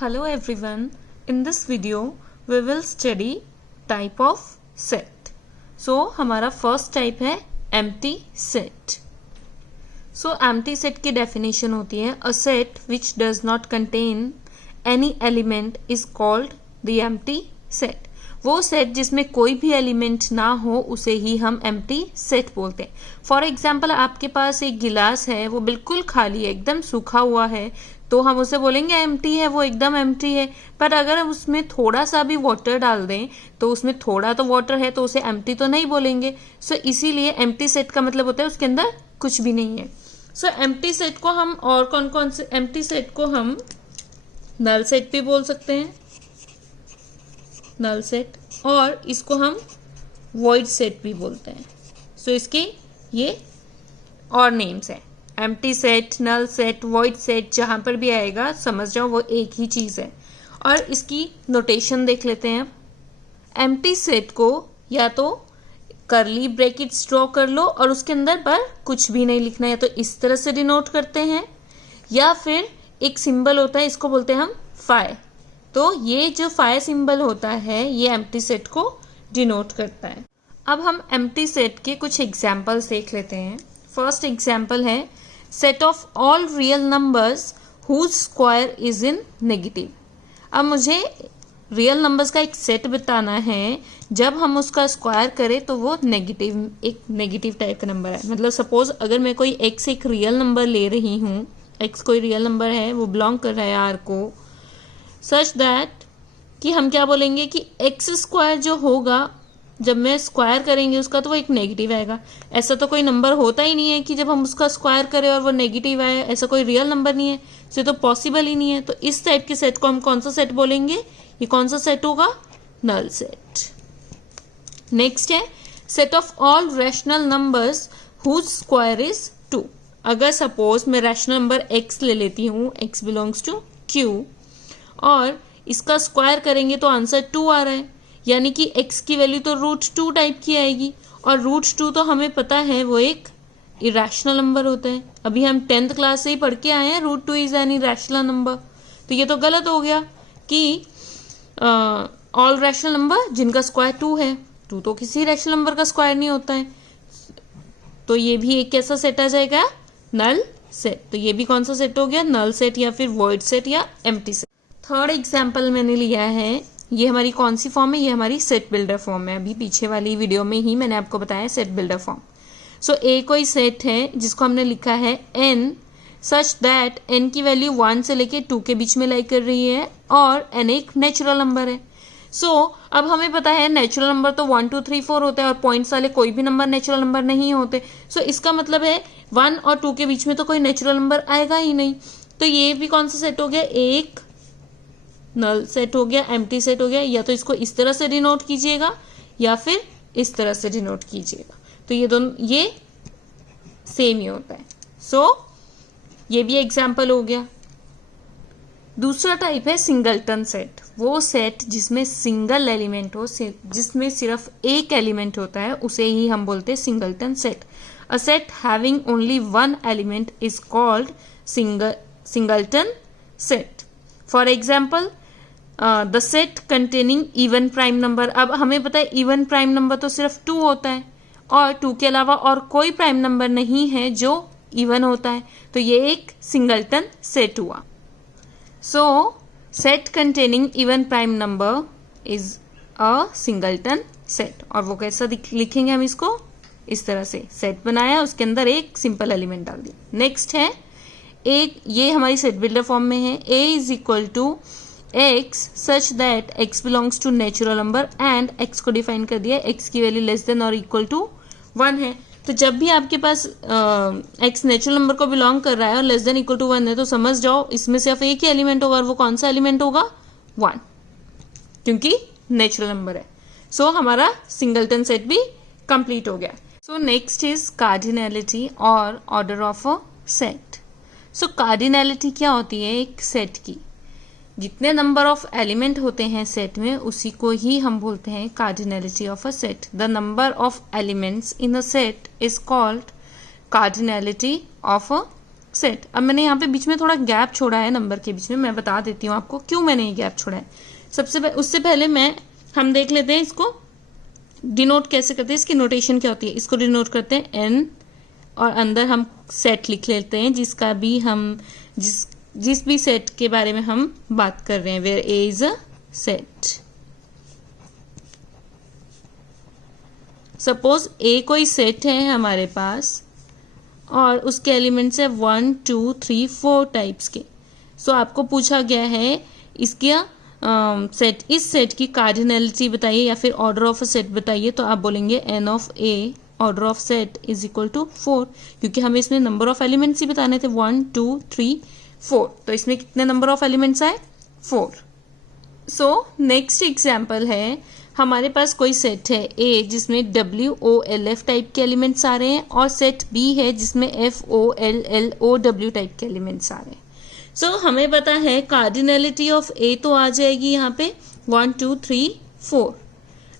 Hello everyone, in this video we will study type of set. So हमारा first type है empty set. So empty set की definition होती है a set which does not contain any element is called the empty set. वो set जिसमें कोई भी element ना हो उसे ही हम एम्प्टी सेट बोलते हैं. फॉर एग्जाम्पल आपके पास एक गिलास है, वो बिल्कुल खाली है, एकदम सूखा हुआ है, तो हम उसे बोलेंगे एम्प्टी है, वो एकदम एम्प्टी है. पर अगर हम उसमें थोड़ा सा भी वाटर डाल दें तो उसमें थोड़ा तो वाटर है तो उसे एम्प्टी तो नहीं बोलेंगे. सो इसीलिए एम्प्टी सेट का मतलब होता है उसके अंदर कुछ भी नहीं है. सो एम्प्टी सेट को हम और कौन कौन से एम्प्टी सेट को हम नल सेट भी बोल सकते हैं, नल सेट, और इसको हम वॉइड सेट भी बोलते हैं. सो इसके ये और नेम्स हैं, empty set, null set, void set, जहां पर भी आएगा समझ जाओ वो एक ही चीज है. और इसकी नोटेशन देख लेते हैं. एम्प्टी सेट को या तो करली ब्रैकेट्स ड्रॉ कर लो और उसके अंदर पर कुछ भी नहीं लिखना है, तो इस तरह से डिनोट करते हैं, या फिर एक सिंबल होता है, इसको बोलते हैं हम फाई. तो ये जो फाई सिंबल होता है ये एम्प्टी सेट को डिनोट करता है. अब हम एम्प्टी सेट के कुछ एग्जाम्पल्स देख लेते हैं. फर्स्ट एग्जाम्पल है set of all real numbers whose square is in negative. अब मुझे रियल नंबर्स का एक सेट बताना है, जब हम उसका स्क्वायर करें तो वो नेगेटिव, एक नेगेटिव टाइप का नंबर है. मतलब सपोज अगर मैं कोई एक्स एक रियल नंबर ले रही हूँ, एक्स कोई रियल नंबर है, वो बिलोंग कर रहा है आर को, सच दैट कि हम क्या बोलेंगे कि एक्स स्क्वायर जो होगा जब मैं स्क्वायर करेंगे उसका तो वो एक नेगेटिव आएगा. ऐसा तो कोई नंबर होता ही नहीं है कि जब हम उसका स्क्वायर करें और वो नेगेटिव आए, ऐसा कोई रियल नंबर नहीं है, इसे तो पॉसिबल ही नहीं है. तो इस टाइप के सेट को हम कौन सा सेट बोलेंगे, ये कौन सा सेट होगा, नल सेट. नेक्स्ट है set of all rational numbers whose square is 2. अगर सपोज मैं रैशनल नंबर x ले लेती हूँ, x बिलोंग्स टू q, और इसका स्क्वायर करेंगे तो आंसर 2 आ रहा है, यानी कि x की वैल्यू तो √2 टाइप की आएगी, और √2 तो हमें पता है वो एक इरेशनल नंबर होता है. अभी हम 10th क्लास से ही पढ़ के आए हैं √2 इज एन इरेशनल नंबर. तो ये तो गलत हो गया कि ऑल रैशनल नंबर जिनका स्क्वायर 2 है, 2 तो किसी रैशनल नंबर का स्क्वायर नहीं होता है. तो ये भी एक कैसा सेट आ जाएगा, नल सेट. तो ये भी कौन सा सेट हो गया, नल सेट या फिर वॉइड सेट या एम्प्टी सेट. थर्ड एग्जाम्पल मैंने लिया है, ये हमारी कौन सी फॉर्म है, ये हमारी सेट बिल्डर फॉर्म है. अभी पीछे वाली वीडियो में ही मैंने आपको बताया सेट बिल्डर फॉर्म. सो ए कोई सेट है जिसको हमने लिखा है n सच दैट n की वैल्यू 1 से लेके 2 के बीच में लाई कर रही है, और n एक नेचुरल नंबर है. सो अब हमें पता है नेचुरल नंबर तो 1 2 3 4 होता है, और पॉइंट्स वाले कोई भी नंबर नेचुरल नंबर नहीं होते. सो इसका मतलब है 1 और 2 के बीच में तो कोई नेचुरल नंबर आएगा ही नहीं. तो ये भी कौन सा सेट हो गया, एक नल सेट हो गया, एम्प्टी सेट हो गया. या तो इसको इस तरह से डिनोट कीजिएगा या फिर इस तरह से डिनोट कीजिएगा, तो ये दोनों ये सेम ही होता है. सो ये भी एग्जाम्पल हो गया. दूसरा टाइप है सिंगलटन सेट. वो सेट जिसमें सिंगल एलिमेंट हो, जिसमें सिर्फ एक एलिमेंट होता है, उसे ही हम बोलते हैं singleton set. A set having only one element is called singleton set. For example the set containing even prime number. अब हमें पता है इवन प्राइम नंबर तो सिर्फ 2 होता है, और 2 के अलावा और कोई प्राइम नंबर नहीं है जो इवन होता है, तो ये एक सिंगलटन सेट हुआ. सो set containing even prime number is a singleton set. और वो कैसा लिखेंगे हम इसको, इस तरह से सेट बनाया, उसके अंदर एक सिंपल एलिमेंट डाल दिया. नेक्स्ट है एक, ये हमारी सेट बिल्डर फॉर्म में है, a is equal to x such that x belongs to natural number, and x को डिफाइन कर दिया, x की वैल्यू लेस देन और इक्वल टू 1 है. तो जब भी आपके पास x नेचुरल नंबर को बिलोंग कर रहा है और लेस देन इक्वल टू 1 है, तो समझ जाओ इसमें सिर्फ एक ही एलिमेंट होगा, और वो कौन सा एलिमेंट होगा, 1, क्योंकि नेचुरल नंबर है. सो हमारा सिंगलटन सेट भी कंप्लीट हो गया. सो नेक्स्ट इज कार्डिनैलिटी और order of a set. So cardinality क्या होती है, एक सेट की जितने नंबर ऑफ एलिमेंट होते हैं सेट में, उसी को ही हम बोलते हैं cardinality of a set. The number of elements in a set is called cardinality of a set. अब मैंने यहाँ पे बीच में थोड़ा गैप छोड़ा है नंबर के बीच में, मैं बता देती हूँ आपको क्यों मैंने ये गैप छोड़ा है। उससे पहले हम देख लेते हैं इसको डिनोट कैसे करते हैं, इसकी नोटेशन क्या होती है। इसको डिनोट करते हैं एन और अंदर हम सेट लिख लेते हैं जिसका भी हम जिस भी सेट के बारे में हम बात कर रहे हैं, where A is a set. Suppose A कोई सेट है हमारे पास और उसके एलिमेंट्स है 1 2 3 4 टाइप्स के। सो आपको पूछा गया है इसका इस सेट की कार्डिनलिटी बताइए या फिर ऑर्डर ऑफ अ सेट बताइए। तो आप बोलेंगे n of A order of set is equal to 4, क्योंकि हमें इसमें नंबर ऑफ एलिमेंट्स ही बताने थे 1 2 3 4। तो इसमें कितने नंबर ऑफ एलिमेंट्स आए 4। सो नेक्स्ट एग्जाम्पल है, हमारे पास कोई सेट है ए जिसमें WOLF टाइप के एलिमेंट्स आ रहे हैं और सेट बी है जिसमें FOLLOW टाइप के एलिमेंट्स आ रहे हैं। सो हमें पता है कार्डिनलिटी ऑफ ए तो आ जाएगी यहाँ पे 1 2 3 4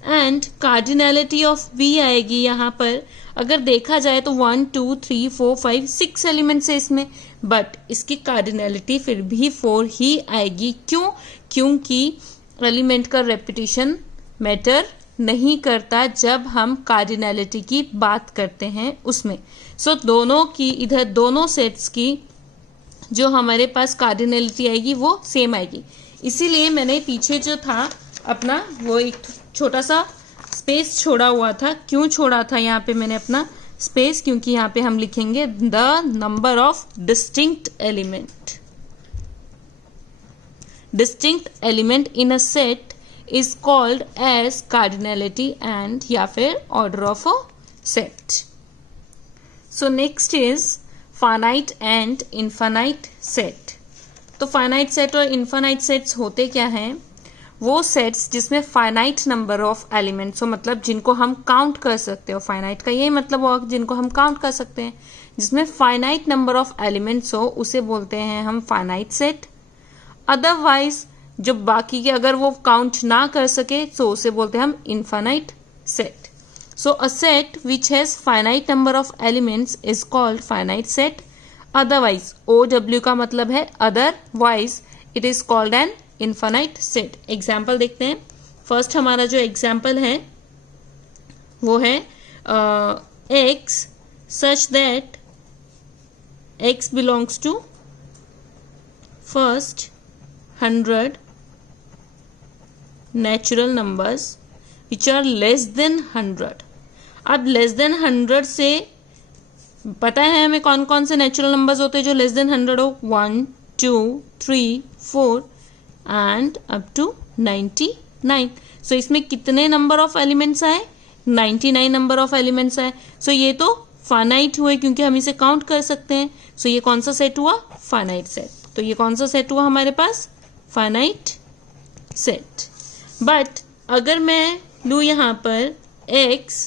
एंड कार्डिनलिटी ऑफ बी आएगी यहाँ पर। अगर देखा जाए तो 1 2 3 4 5 6 एलिमेंट्स है इसमें, बट इसकी कार्डिनलिटी फिर भी 4 ही आएगी। क्यों? क्योंकि एलिमेंट का रेपिटेशन मैटर नहीं करता जब हम कार्डिनलिटी की बात करते हैं उसमें। सो दोनों की इधर दोनों सेट्स की जो हमारे पास कार्डिनलिटी आएगी वो सेम आएगी। इसीलिए मैंने पीछे जो था अपना वो एक छोटा सा स्पेस छोड़ा हुआ था। क्यों छोड़ा था यहाँ पे मैंने अपना स्पेस? क्योंकि यहाँ पे हम लिखेंगे the number of distinct element in a set is called as cardinality and या फिर order of a set. So next is finite and infinite set. तो finite set और infinite sets होते क्या हैं? वो sets जिसमें finite number of elements हो, मतलब जिनको हम count कर सकते हो। finite का यही मतलब हुआ जिनको हम count कर सकते हैं। जिसमें finite number of elements हो उसे बोलते हैं हम finite set। अदरवाइज जो बाकी के अगर वो काउंट ना कर सके तो उसे बोलते हैं हम infinite set. So a set which has finite number of elements is called finite set. Otherwise OW का मतलब है otherwise it is called an infinite set. Example देखते हैं। फर्स्ट हमारा जो एग्जाम्पल है वो है x such that x belongs to first 100 natural numbers which are less than 100। अब लेस देन 100 से पता है हमें कौन कौन से नेचुरल नंबर्स होते हैं जो लेस देन 100 हो। 1 2 3 4 एंड अप टू 99। सो इसमें कितने नंबर ऑफ एलिमेंट्स आए? 99 नंबर ऑफ एलिमेंट्स आए। सो ये तो फाइनाइट हुए क्योंकि हम इसे काउंट कर सकते हैं। सो ये कौन सा सेट हुआ? Finite set. तो ये कौन सा सेट हुआ हमारे पास? Finite set. बट अगर मैं लूँ यहाँ पर x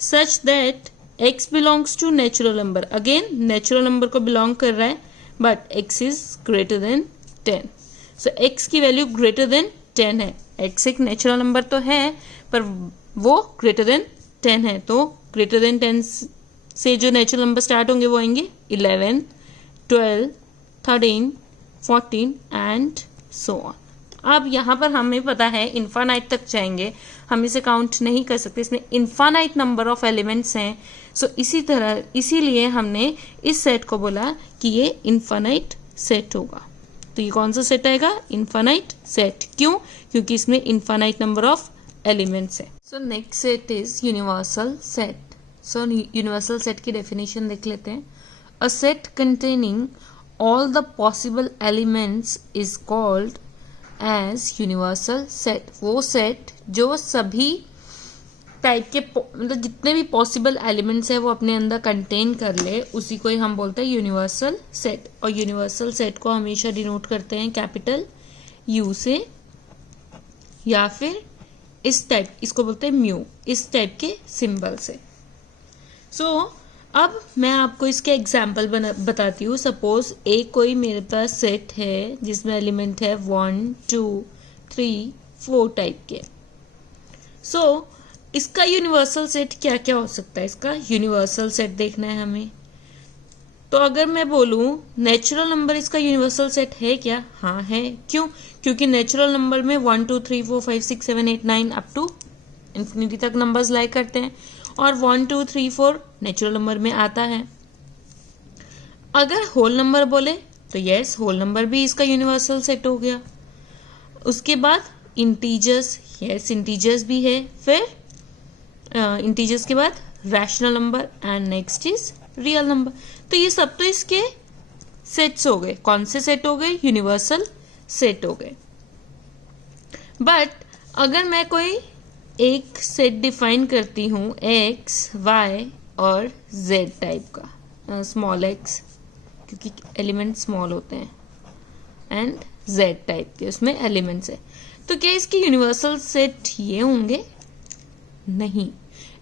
such that x belongs to natural number, again natural number को बिलोंग कर रहा है but x is greater than 10। So x की वैल्यू ग्रेटर देन 10 है। x एक नेचुरल नंबर तो है पर वो ग्रेटर देन 10 है। तो ग्रेटर देन 10 से जो नेचुरल नंबर स्टार्ट होंगे वो आएंगे 11 12 13 14 एंड सो ऑन। अब यहाँ पर हमें पता है इन्फानाइट तक जाएंगे, हम इसे काउंट नहीं कर सकते, इसमें इन्फानाइट नंबर ऑफ एलिमेंट्स हैं। सो इसीलिए हमने इस सेट को बोला कि ये इन्फानाइट सेट होगा। तो ये कौन सा सेट आएगा? Infinite set. क्यों? क्योंकि इसमें इन्फानाइट नंबर ऑफ एलिमेंट्स है। So next set is universal set. So universal set की डेफिनेशन देख लेते हैं। अ set containing all the possible elements is called as universal set। वो सेट जो सभी टाइप के मतलब जितने भी पॉसिबल एलिमेंट्स है वो अपने अंदर कंटेन कर ले, उसी को ही हम बोलते हैं यूनिवर्सल सेट। और यूनिवर्सल सेट को हमेशा डिनोट करते हैं कैपिटल U से या फिर इस टाइप, इसको बोलते हैं म्यू, इस टाइप के सिंबल से। सो अब मैं आपको इसके एग्जाम्पल बताती हूँ। सपोज एक कोई मेरे पास सेट है जिसमें एलिमेंट है 1 2 3 4 टाइप के। सो इसका यूनिवर्सल सेट क्या क्या हो सकता है? इसका यूनिवर्सल सेट देखना है हमें। तो अगर मैं बोलूँ नेचुरल नंबर इसका यूनिवर्सल सेट है क्या? हाँ है। क्यों? क्योंकि नेचुरल नंबर में 1 2 3 4 5 6 7 8 9 अप टू इन्फिनिटी तक नंबर्स लाइक करते हैं, और 1 2 3 4 नेचुरल नंबर में आता है। अगर होल नंबर बोले तो यस, होल नंबर भी इसका यूनिवर्सल सेट हो गया। उसके बाद इंटीजर्स, यस इंटीजर्स भी है। फिर इंटीजर्स के बाद rational number and next is real number. तो ये सब तो इसके सेट्स हो गए। कौन से सेट हो गए? यूनिवर्सल सेट हो गए। बट अगर मैं कोई एक सेट डिफाइन करती हूँ एक्स, वाई और जेड टाइप का, स्मॉल एक्स क्योंकि एलिमेंट स्मॉल होते हैं एंड जेड टाइप के उसमें एलिमेंट्स है, तो क्या इसके यूनिवर्सल सेट ये होंगे? नहीं,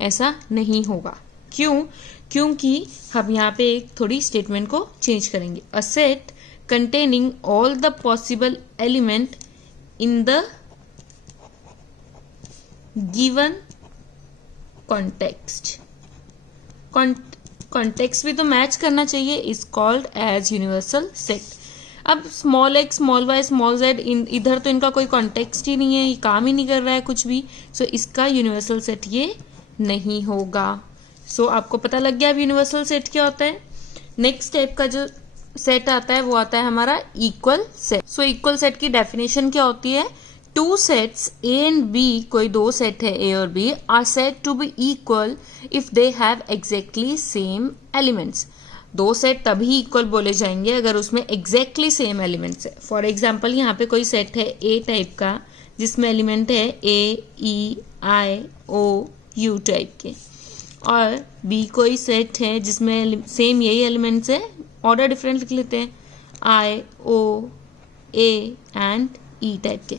ऐसा नहीं होगा। क्यों? क्योंकि हम यहाँ पे एक थोड़ी स्टेटमेंट को चेंज करेंगे। A set containing all the possible element in the given context. Context भी तो मैच करना चाहिए, is called as universal set. अब small x, small y, small z, इधर तो इनका कोई कॉन्टेक्स्ट ही नहीं है, ये काम ही नहीं कर रहा है कुछ भी, सो इसका यूनिवर्सल सेट ये नहीं होगा। सो आपको पता लग गया अब यूनिवर्सल सेट क्या होता है। नेक्स्ट टाइप का जो सेट आता है वो आता है हमारा equal set. So equal set की डेफिनेशन क्या होती है? Two sets A and B, कोई दो सेट है ए और B, are said to be equal if they have exactly same elements. दो सेट तभी इक्वल बोले जाएंगे अगर उसमें एग्जैक्टली सेम एलिमेंट्स है। फॉर एग्जाम्पल यहाँ पे कोई सेट है ए टाइप का जिसमें एलिमेंट है ए, ई, आई, ओ, यू टाइप के, और बी कोई सेट है जिसमें सेम यही एलिमेंट्स है, ऑर्डर डिफरेंट लिख लेते हैं, आई, ओ, ए एंड ई टाइप के।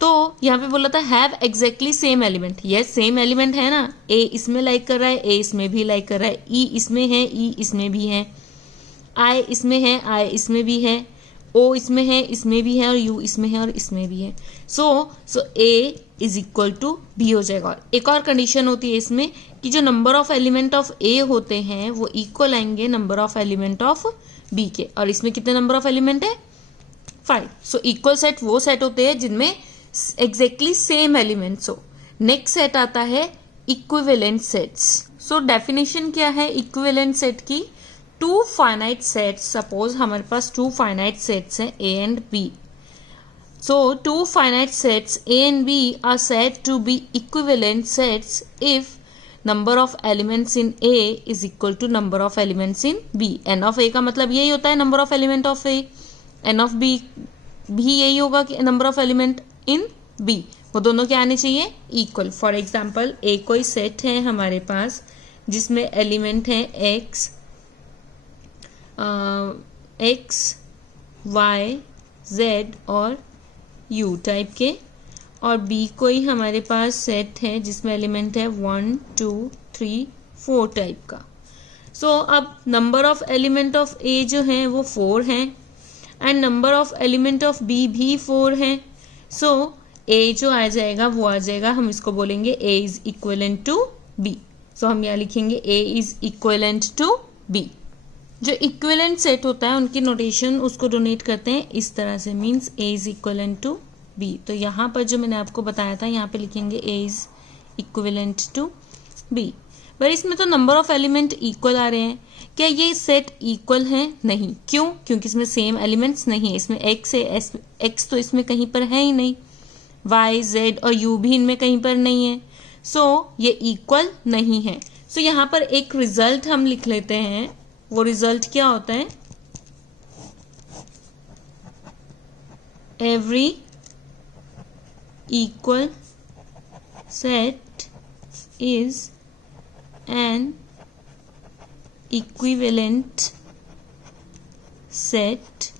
तो यहाँ पे बोला था have exactly same element. Yes, same element है ना, ए इसमें लाइक कर रहा है, ए इसमें भी लाइक कर रहा है, ई इसमें है, ई इसमें भी है, आई इसमें है, आई इसमें भी है, ओ इसमें है, इसमें भी है, और यू इसमें है और इसमें भी है। So A is equal to B हो जाएगा। और एक और कंडीशन होती है इसमें कि जो number of element of A होते हैं वो इक्वल आएंगे number of element of B के, और इसमें कितने नंबर ऑफ एलिमेंट है? 5। सो इक्वल सेट वो सेट होते हैं जिनमें एग्जैक्टली सेम एलिमेंट्स हो। नेक्स्ट सेट आता है इक्विवेलेंट सेट्स। सो डेफिनेशन क्या है इक्विवेलेंट सेट की? टू फाइनाइट सेट्स, सपोज हमारे पास टू फाइनाइट सेट्स हैं A and B. So, two finite sets A and B are said to be equivalent sets if number of elements in A is equal to number of elements in B. N of A का मतलब यही होता है number of element of A. N of B भी यही होगा कि number of element in B. वो दोनों क्या आने चाहिए? Equal. For example, A कोई set है हमारे पास जिसमें element है X, Y, Z और U टाइप के, और B कोई हमारे पास सेट है जिसमें एलिमेंट है 1 2 3 4 टाइप का। सो अब number of element of A जो है वो 4 हैं and number of element of B भी 4 हैं। सो A जो आ जाएगा वो आ जाएगा, हम इसको बोलेंगे A is equivalent to B। So हम यहाँ लिखेंगे A is equivalent to B। जो इक्विवेलेंट सेट होता है उनकी नोटेशन उसको डोनेट करते हैं इस तरह से, means A is equivalent to B। तो यहाँ पर जो मैंने आपको बताया था यहाँ पे लिखेंगे A is equivalent to B। पर इसमें तो नंबर ऑफ एलिमेंट इक्वल आ रहे हैं। क्या ये सेट इक्वल है? नहीं। क्यों? क्योंकि इसमें सेम एलिमेंट्स नहीं है। इसमें X है, X तो इसमें कहीं पर है ही नहीं, Y, Z और U भी इनमें कहीं पर नहीं है। सो ये इक्वल नहीं है। सो यहाँ पर एक रिजल्ट हम लिख लेते हैं। वो रिजल्ट क्या होता है? Every equal set is an equivalent set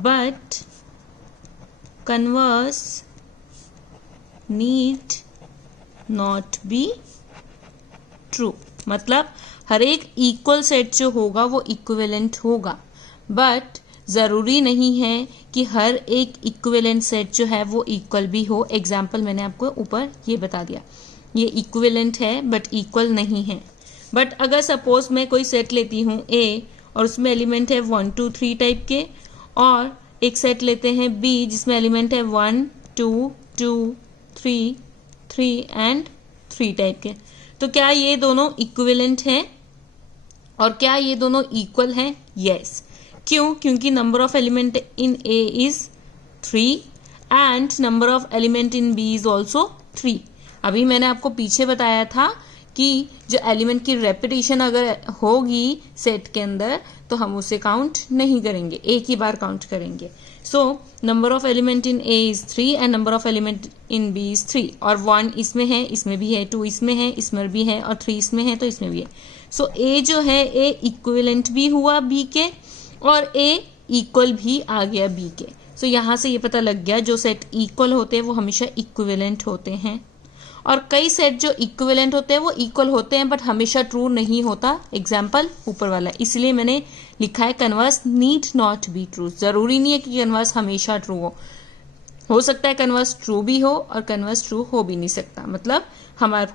but converse need not be true. मतलब हर एक इक्वल सेट जो होगा वो इक्विवेलेंट होगा, बट ज़रूरी नहीं है कि हर एक इक्विवेलेंट सेट जो है वो इक्वल भी हो। एग्जाम्पल मैंने आपको ऊपर ये बता दिया, ये इक्विवेलेंट है बट इक्वल नहीं है। बट अगर सपोज मैं कोई सेट लेती हूँ ए और उसमें एलिमेंट है 1 2 3 टाइप के, और एक सेट लेते हैं बी जिसमें एलिमेंट है 1 2 2 3 3 एंड 3 टाइप के, तो क्या ये दोनों इक्विवेलेंट हैं और क्या ये दोनों इक्वल हैं? यस। क्यों? क्योंकि number of element in A is 3 and number of element in B is also 3। अभी मैंने आपको पीछे बताया था कि जो एलिमेंट की रेपिटेशन अगर होगी सेट के अंदर तो हम उसे काउंट नहीं करेंगे, एक ही बार काउंट करेंगे। So number of element in A is 3 and number of element in B is 3, और 1 इसमें है, इसमें भी है, 2 इसमें है, इसमें भी है, और 3 इसमें है तो इसमें भी है। सो ए जो है ए इक्विवेलेंट भी हुआ बी के और ए इक्वल भी आ गया बी के। सो यहाँ से ये पता लग गया जो सेट इक्वल होते हैं वो हमेशा इक्विवेलेंट होते हैं, और कई सेट जो इक्विवेलेंट होते हैं वो इक्वल होते हैं बट हमेशा ट्रू नहीं होता। एग्जाम्पल ऊपर वाला, इसलिए मैंने लिखा है converse need not be true. जरूरी नहीं है कि कन्वर्स हमेशा ट्रू हो सकता है कन्वर्स ट्रू भी हो और कन्वर्स ट्रू हो भी नहीं सकता। मतलब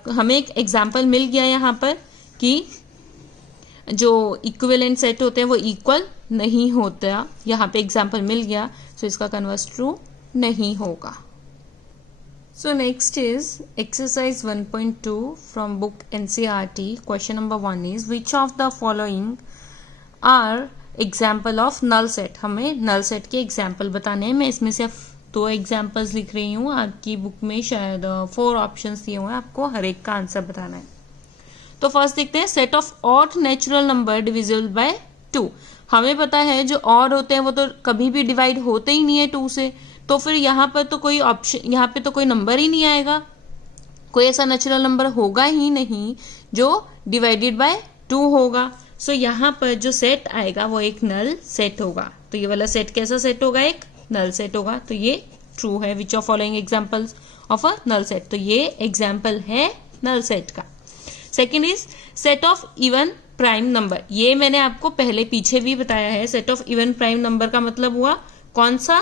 हमें एक एग्जाम्पल मिल गया यहाँ पर कि जो इक्विवेलेंट सेट होते हैं वो इक्वल नहीं होता, यहाँ पे एग्जाम्पल मिल गया, सो इसका कन्वर्स ट्रू नहीं होगा। So next is exercise 1.2 from book NCERT. Question number 1 is which of the following are example of null set? हमें null set के example बताने हैं। मैं इसमें सिर्फ 2 examples लिख रही हूँ, आपकी बुक में शायद 4 options दिए हुए हैं, आपको हर एक का आंसर बताना है। तो फर्स्ट देखते हैं set of odd natural number divisible by 2। हमें पता है जो ऑड होते हैं वो तो कभी भी डिवाइड होते ही नहीं है 2 से, तो फिर यहाँ पर तो कोई ऑप्शन, यहाँ पे तो कोई नंबर ही नहीं आएगा, कोई ऐसा नेचुरल नंबर होगा ही नहीं जो डिवाइडेड बाय 2 होगा। सो यहाँ पर जो सेट आएगा वो एक नल सेट होगा। तो ये वाला सेट कैसा सेट होगा? एक नल सेट होगा। तो ये ट्रू है। Which of following examples of a null set? तो ये एग्जाम्पल है नल सेट का। Second is set of even prime number. ये मैंने आपको पहले पीछे भी बताया है। Set of even prime number का मतलब हुआ कौन सा?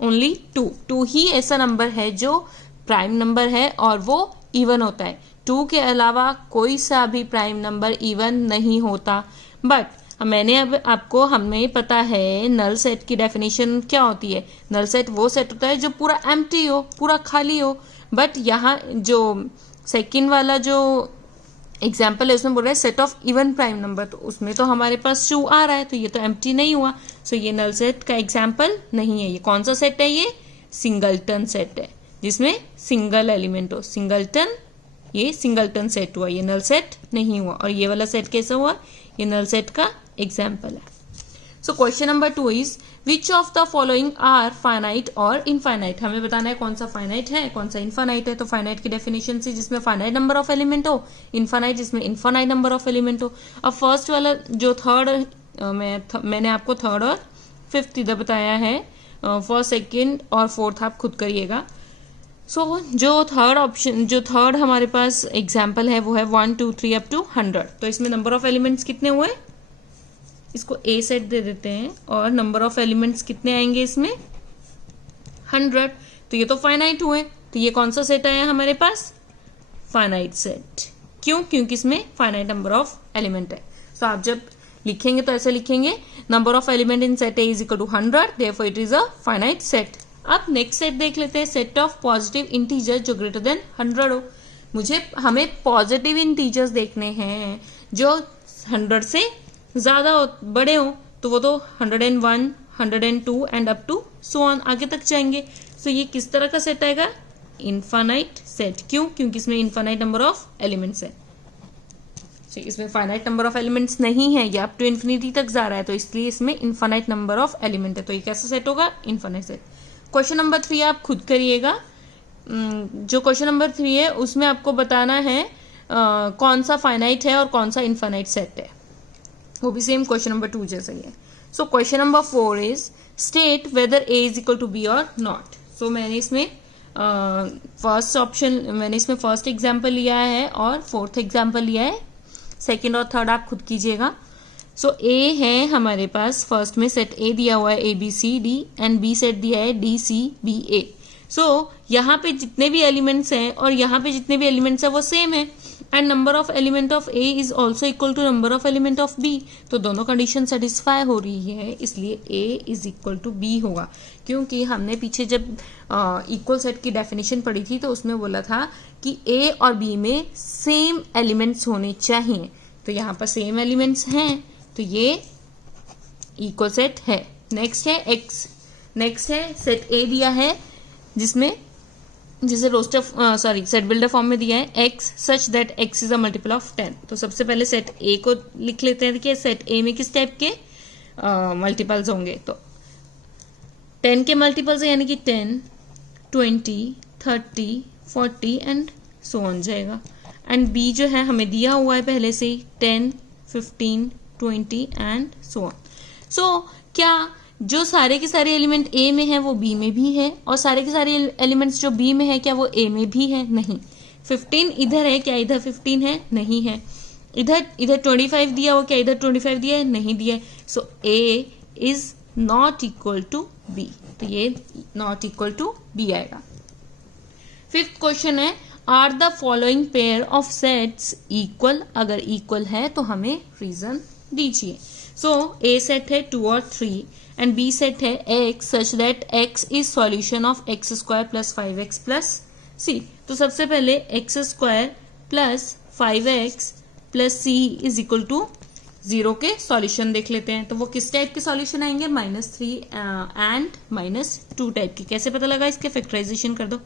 ओनली 2 ही ऐसा नंबर है जो प्राइम नंबर है और वो इवन होता है। 2 के अलावा कोई सा भी प्राइम नंबर इवन नहीं होता। बट मैंने अब आपको, हमें पता है नल सेट की डेफिनेशन क्या होती है। नल सेट वो सेट होता है जो पूरा एम्प्टी हो, पूरा खाली हो। बट यहाँ जो सेकंड वाला जो एग्जाम्पल है उसमें बोल रहा है set of even prime number, तो उसमें तो हमारे पास 2 आ रहा है, तो ये तो एम्प्टी नहीं हुआ। सो ये नल सेट का एग्जाम्पल नहीं है। ये कौन सा सेट है? ये सिंगलटन सेट है जिसमें सिंगल एलिमेंट हो। सिंगलटन, ये सिंगलटन सेट हुआ, ये नल सेट नहीं हुआ। और ये वाला सेट कैसा हुआ? ये नल सेट का एग्जाम्पल है। So question number 2 is which of the following are finite और इनफाइनाइट? हमें बताना है कौन सा फाइनाइट है कौन सा इनफाइनाइट है। तो फाइनाइट की डेफिनेशन से जिसमें फाइनाइट नंबर ऑफ एलिमेंट हो, इनफाइनाइट जिसमें इनफाइनाइट नंबर ऑफ एलिमेंट हो। अब फर्स्ट वाला जो थर्ड, मैंने आपको थर्ड और फिफ्थ इधर बताया है, फर्स्ट सेकेंड और फोर्थ आप खुद करिएगा। सो जो थर्ड ऑप्शन, जो थर्ड हमारे पास एग्जाम्पल है वो है 1 2 3 अप टू 100। तो इसमें नंबर ऑफ एलिमेंट्स कितने हुए? इसको ए सेट दे देते हैं और नंबर ऑफ एलिमेंट्स कितने आएंगे इसमें? 100। तो ये तो फाइनाइट हुए, तो ये कौन सा सेट आया हमारे पास? Finite set. क्यों? क्योंकि इसमें फाइनाइट नंबर ऑफ एलिमेंट है। सो आप जब लिखेंगे तो ऐसे लिखेंगे number of element in set A is equal to 100, therefore it is a finite set. अब नेक्स्ट सेट देख लेते हैं, सेट ऑफ पॉजिटिव इंटीजर जो ग्रेटर देन 100 हो। हमें पॉजिटिव इंटीजर्स देखने हैं जो 100 से ज्यादा बड़े हो, तो वो तो 101, 102 and up to so on आगे तक जाएंगे। सो ये किस तरह का सेट आएगा? Infinite set. क्यों? क्योंकि इसमें इनफाइनाइट नंबर ऑफ एलिमेंट्स है। सो इसमें फाइनाइट नंबर ऑफ एलिमेंट्स नहीं है, ये अप टू इन्फिनिटी तक जा रहा है, तो इसलिए इसमें इनफाइनाइट नंबर ऑफ एलिमेंट है। तो ये कैसा सेट होगा? Infinite set. क्वेश्चन नंबर 3 आप खुद करिएगा। जो क्वेश्चन नंबर 3 है उसमें आपको बताना है कौन सा फाइनाइट है और कौन सा इनफाइनाइट सेट है। वो भी सेम क्वेश्चन नंबर 2 जैसा ही है। So question number 4 is state whether A is equal to B और नॉट। सो मैंने इसमें फर्स्ट ऑप्शन, मैंने इसमें फर्स्ट एग्जाम्पल लिया है और फोर्थ एग्जाम्पल लिया है। सेकंड और थर्ड आप खुद कीजिएगा। सो ए है हमारे पास, फर्स्ट में सेट ए दिया हुआ है A B C D and B set दिया है डी सी बी ए। सो यहाँ पे जितने भी एलिमेंट्स हैं और यहाँ पे जितने भी एलिमेंट्स हैं वो सेम है, and number of element of A is also equal to number of element of B, तो दोनों कंडीशन सेटिस्फाई हो रही है, इसलिए A is equal to B होगा। क्योंकि हमने पीछे जब इक्वल सेट की डेफिनेशन पढ़ी थी तो उसमें बोला था कि ए और बी में सेम एलिमेंट्स होने चाहिए, तो यहाँ पर सेम एलिमेंट्स हैं, तो ये इक्वल सेट है। नेक्स्ट है एक्स, नेक्स्ट है सेट ए दिया है जिसमें जिसे सेट बिल्डर फॉर्म में दिया है x such that x is a multiple of 10। तो सबसे पहले सेट a को लिख लेते हैं कि सेट a में किस टाइप के मल्टीपल्स होंगे, तो 10 के मल्टीपल्स है यानी कि 10, 20, 30, 40 एंड सो ऑन जाएगा। एंड b जो है हमें दिया हुआ है पहले से ही 10, 15, 20 एंड सो ऑन। सो क्या जो सारे के सारे एलिमेंट ए में है वो बी में भी है, और सारे के सारे एलिमेंट्स जो बी में है क्या वो ए में भी है? नहीं। 15 इधर है, क्या इधर 15 है? नहीं है। इधर 25 दिया हुआ, क्या इधर 25 दिया है? नहीं दिया है। So A is not equal to B, तो ये नॉट इक्वल टू बी आएगा। फिफ्थ क्वेश्चन है are the following pair of sets equal, अगर इक्वल है तो हमें रीजन दीजिए। सो ए सेट है 2 और 3 एंड बी सेट है x such that x is solution of x square plus 5x plus C. तो सबसे पहले x square plus 5x plus C is equal to 0 के सॉल्यूशन देख लेते हैं। तो वो किस टाइप के सॉल्यूशन आएंगे? -3 एंड -2 टाइप के। कैसे पता लगा? इसके फैक्टराइजेशन कर दो।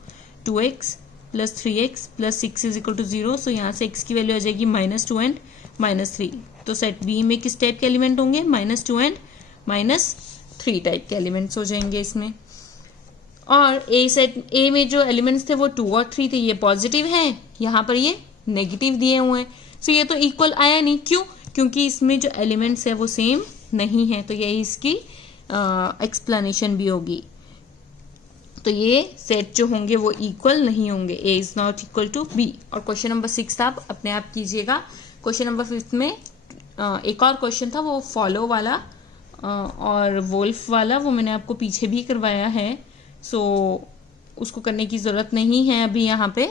2x plus 3x plus 6 is equal to 0। So यहाँ से x की वैल्यू आ जाएगी -2 एंड -3। तो सेट बी में किस टाइप के एलिमेंट होंगे? -2 एंड -3 टाइप के एलिमेंट्स हो जाएंगे इसमें। और ए सेट ए में जो एलिमेंट्स थे वो 2 और 3 थे, ये पॉजिटिव हैं, यहाँ पर ये नेगेटिव दिए हुए हैं। सो ये तो इक्वल आया नहीं, क्यों? क्योंकि इसमें जो एलिमेंट्स है वो सेम नहीं है, तो यही इसकी एक्सप्लेनेशन भी होगी। तो ये सेट जो होंगे वो इक्वल नहीं होंगे, A is not equal to B. और क्वेश्चन नंबर 6 आप अपने आप कीजिएगा। क्वेश्चन नंबर 5 में एक और क्वेश्चन था, वो फॉलो वाला और वोल्फ वाला, वो मैंने आपको पीछे भी करवाया है, सो उसको करने की ज़रूरत नहीं है अभी यहाँ पे।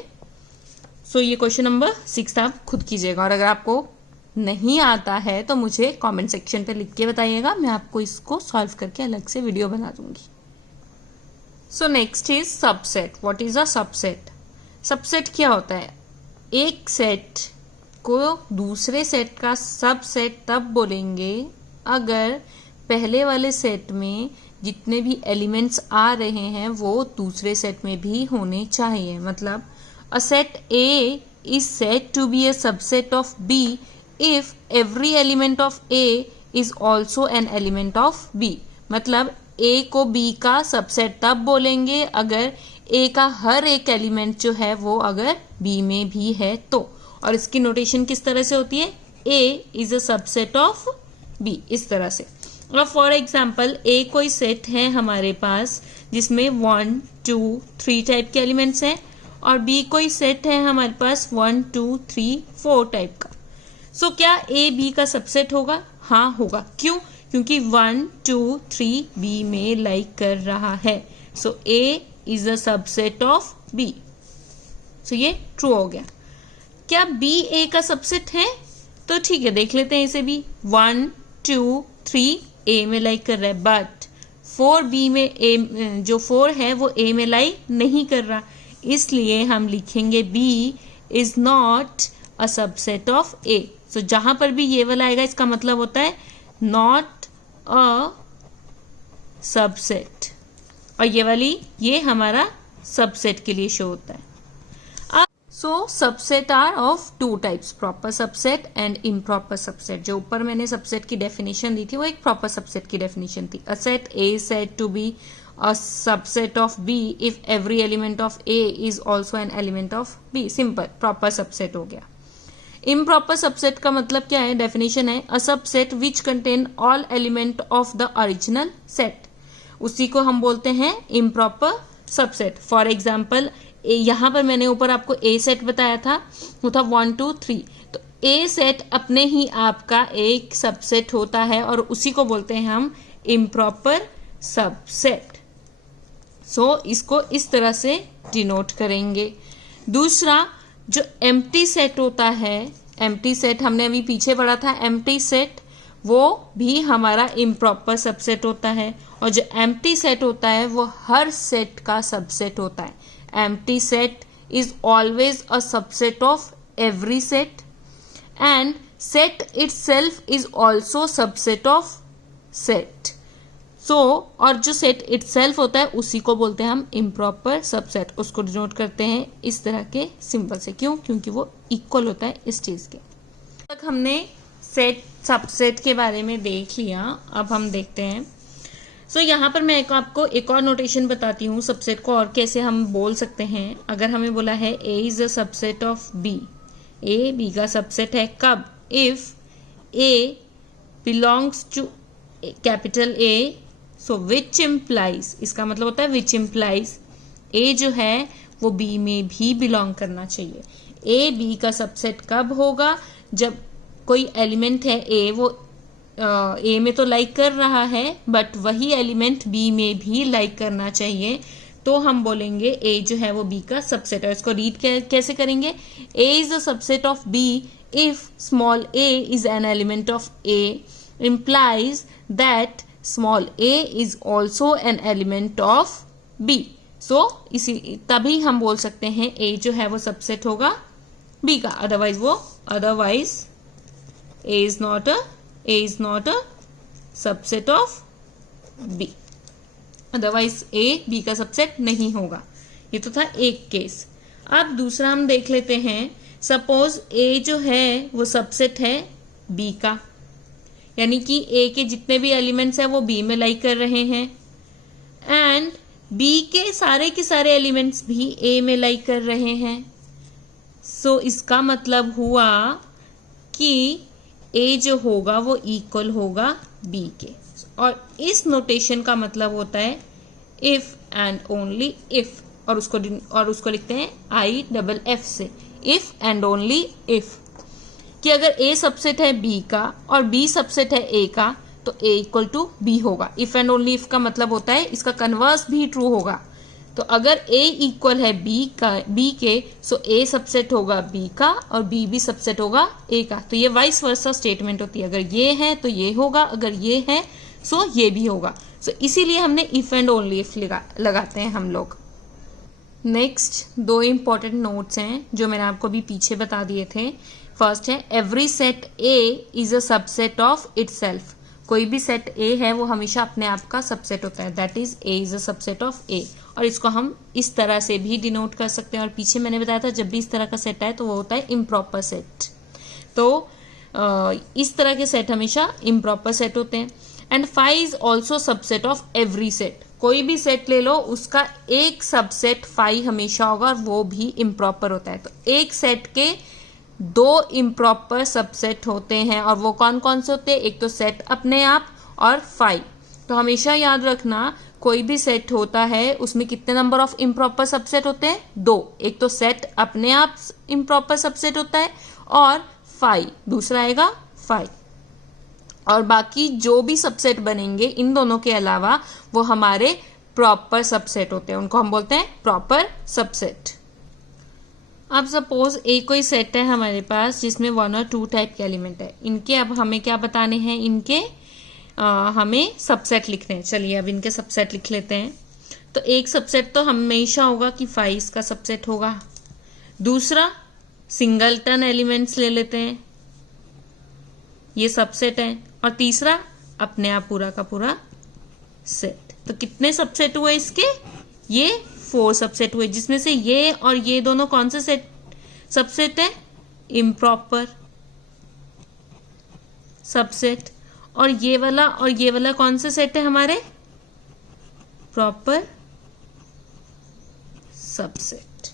सो ये क्वेश्चन नंबर 6 आप खुद कीजिएगा, और अगर आपको नहीं आता है तो मुझे कमेंट सेक्शन पे लिख के बताइएगा, मैं आपको इसको सॉल्व करके अलग से वीडियो बना दूंगी। So next is subset. What is a subset? Subset क्या होता है? एक सेट को दूसरे सेट का सबसेट तब बोलेंगे अगर पहले वाले सेट में जितने भी एलिमेंट्स आ रहे हैं वो दूसरे सेट में भी होने चाहिए। मतलब a set A is said to be a subset of B if every element of A is also an element of B. मतलब ए को बी का सबसेट तब बोलेंगे अगर ए का हर एक एलिमेंट जो है वो अगर बी में भी है तो। और इसकी नोटेशन किस तरह से होती है? A is a subset of B, इस तरह से। और फॉर एग्जाम्पल ए कोई सेट है हमारे पास जिसमें 1, 2, 3 टाइप के एलिमेंट्स हैं, और बी कोई सेट है हमारे पास 1, 2, 3, 4 टाइप का। सो क्या ए बी का सबसेट होगा? हाँ होगा। क्यों? क्योंकि 1, 2, 3 बी में लाइक कर रहा है। So A is a subset of B. So ये ट्रू हो गया। क्या बी ए का सबसेट है? तो ठीक है, देख लेते हैं इसे भी। 1, 2, 3 ए में लाइक कर रहा है, बट 4 बी में ए जो 4 है वो ए में लाइक नहीं कर रहा, इसलिए हम लिखेंगे B is not a subset of A. So जहां पर भी ये वाला आएगा इसका मतलब होता है नॉट अ सबसेट, और ये वाली ये हमारा सबसेट के लिए शो होता है। So subset are of 2 types, proper subset and improper subset. जो ऊपर मैंने सबसेट की डेफिनेशन दी थी वो एक प्रॉपर सबसेट की डेफिनेशन थी। A set A is said to be a subset of B if every element of A is also an element of B. Simple, proper subset हो गया। इम्प्रॉपर सबसेट का मतलब क्या है? डेफिनेशन है a subset which contain all element of the original set, उसी को हम बोलते हैं इम्प्रॉपर सबसेट। फॉर एग्जाम्पल यहाँ पर मैंने ऊपर आपको ए सेट बताया था, वो था 1, 2, 3। तो ए सेट अपने ही आपका एक सबसेट होता है और उसी को बोलते हैं हम इम्प्रॉपर सबसेट। सो इसको इस तरह से डिनोट करेंगे। दूसरा, जो एम्प्टी सेट होता है, एम्प्टी सेट हमने अभी पीछे पढ़ा था, एम्प्टी सेट वो भी हमारा इम्प्रॉपर सबसेट होता है। और जो एम्प्टी सेट होता है वो हर सेट का सबसेट होता है। Empty set is always a subset of every set and set itself is also subset of set. और जो सेट इटसेल्फ होता है उसी को बोलते हैं हम इम्प्रॉपर सबसेट। उसको डिनोट करते हैं इस तरह के सिंबल से। क्यों? क्योंकि वो इक्वल होता है इस चीज के। तक हमने सेट सबसेट के बारे में देख लिया। अब हम देखते हैं। यहाँ पर मैं आपको एक और नोटेशन बताती हूँ सबसेट को और कैसे हम बोल सकते हैं। अगर हमें बोला है A is a subset of B, A B का सबसेट है कब? If A belongs to capital A, so which implies, इसका मतलब होता है विच इम्प्लाइज ए जो है वो बी में भी बिलोंग करना चाहिए। ए बी का सबसेट कब होगा? जब कोई एलिमेंट है ए, वो ए में तो लाइक कर रहा है बट वही एलिमेंट बी में भी लाइक करना चाहिए, तो हम बोलेंगे ए जो है वो बी का सबसेट है। इसको रीड कैसे करेंगे? A is the subset of B if small A is an element of A implies that small a is also an element of b. So इसी तभी हम बोल सकते हैं a जो है वो सबसेट होगा b का, otherwise a is not a subset of b. Otherwise a b का सबसेट नहीं होगा। ये तो था एक केस। अब दूसरा हम देख लेते हैं। सपोज a जो है वो सबसेट है b का, यानी कि ए के जितने भी एलिमेंट्स हैं वो बी में लाइक कर रहे हैं एंड बी के सारे एलिमेंट्स भी ए में लाइक कर रहे हैं। इसका मतलब हुआ कि ए जो होगा वो इक्वल होगा बी के। और इस नोटेशन का मतलब होता है इफ एंड ओनली इफ, और उसको लिखते हैं IFF से, इफ एंड ओनली इफ, कि अगर A सबसेट है B का और B सबसेट है A का तो A इक्वल टू B होगा। इफ एंड ओनली इफ का मतलब होता है इसका कन्वर्स भी ट्रू होगा। तो अगर A इक्वल है B के, सो A सबसेट होगा B का और B भी सबसेट होगा A का। तो ये वाइस वर्सा स्टेटमेंट होती है। अगर ये है तो ये होगा, अगर ये है सो ये भी होगा। इसीलिए हमने इफ एंड ओनली इफ लगाते हैं हम लोग। नेक्स्ट दो इंपॉर्टेंट नोट्स हैं जो मैंने आपको भी पीछे बता दिए थे। फर्स्ट है every set A is a subset of itself. कोई भी सेट ए है वो हमेशा अपने आप का सबसेट होता है, that is A is a subset of A. और इसको हम इस तरह से भी डिनोट कर सकते हैं। और पीछे मैंने बताया था जब भी इस तरह का सेट आए तो वो होता है इम्प्रॉपर सेट। तो इस तरह के सेट हमेशा इम्प्रॉपर सेट होते हैं। And 5 is also subset of every set. कोई भी सेट ले लो उसका एक सबसेट 5 हमेशा होगा और वो भी इम्प्रॉपर होता है। तो एक सेट के दो इम्प्रॉपर सबसेट होते हैं और वो कौन कौन से होते हैं? एक तो सेट अपने आप और 5। तो हमेशा याद रखना कोई भी सेट होता है उसमें कितने नंबर ऑफ इम्प्रॉपर सबसेट होते हैं? 2। एक तो सेट अपने आप इम्प्रॉपर सबसेट होता है और 5 दूसरा आएगा 5। और बाकी जो भी सबसेट बनेंगे इन दोनों के अलावा वो हमारे प्रॉपर सबसेट होते हैं, उनको हम बोलते हैं प्रॉपर सबसेट। अब सपोज एक कोई सेट है हमारे पास जिसमें 1 और 2 टाइप के एलिमेंट है। इनके अब हमें क्या बताने हैं? इनके हमें सबसेट लिखने हैं। चलिए अब इनके सबसेट लिख लेते हैं। तो एक सबसेट तो हमेशा होगा कि 5 का सबसेट होगा। दूसरा सिंगलटन एलिमेंट्स ले लेते हैं, ये सबसेट है। और तीसरा अपने आप पूरा का पूरा सेट। तो कितने सबसेट हुए इसके? ये 4 सबसेट हुए, जिसमें से ये और ये दोनों कौन से सेट सबसेट है? Improper subset. और ये वाला कौन से सेट है हमारे? Proper subset.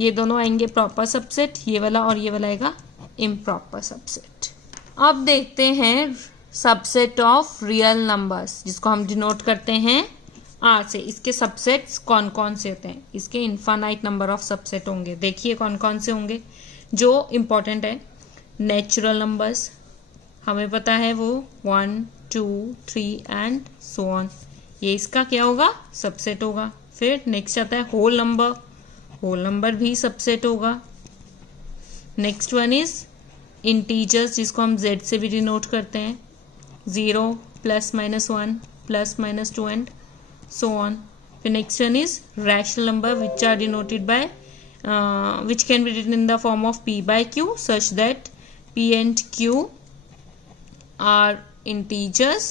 ये दोनों आएंगे प्रॉपर सबसेट, ये वाला और ये वाला आएगा इम्प्रॉपर सबसेट। अब देखते हैं सबसेट ऑफ रियल नंबर्स, जिसको हम डिनोट करते हैं R से। इसके सबसेट्स कौन कौन से होते हैं? इसके इनफाइनाइट नंबर ऑफ सबसेट होंगे। देखिए कौन कौन से होंगे जो इंपॉर्टेंट है। नेचुरल नंबर्स हमें पता है वो 1, 2, 3 एंड सो ऑन, ये इसका क्या होगा? सबसेट होगा। फिर नेक्स्ट आता है होल नंबर भी सबसेट होगा। नेक्स्ट वन इज इंटीजर्स, जिसको हम z से भी डिनोट करते हैं, 0, +-1, +-2 एंड सो ऑन. फिर next one is rational number which are denoted by which can be written in the form of p by q such that p and q are integers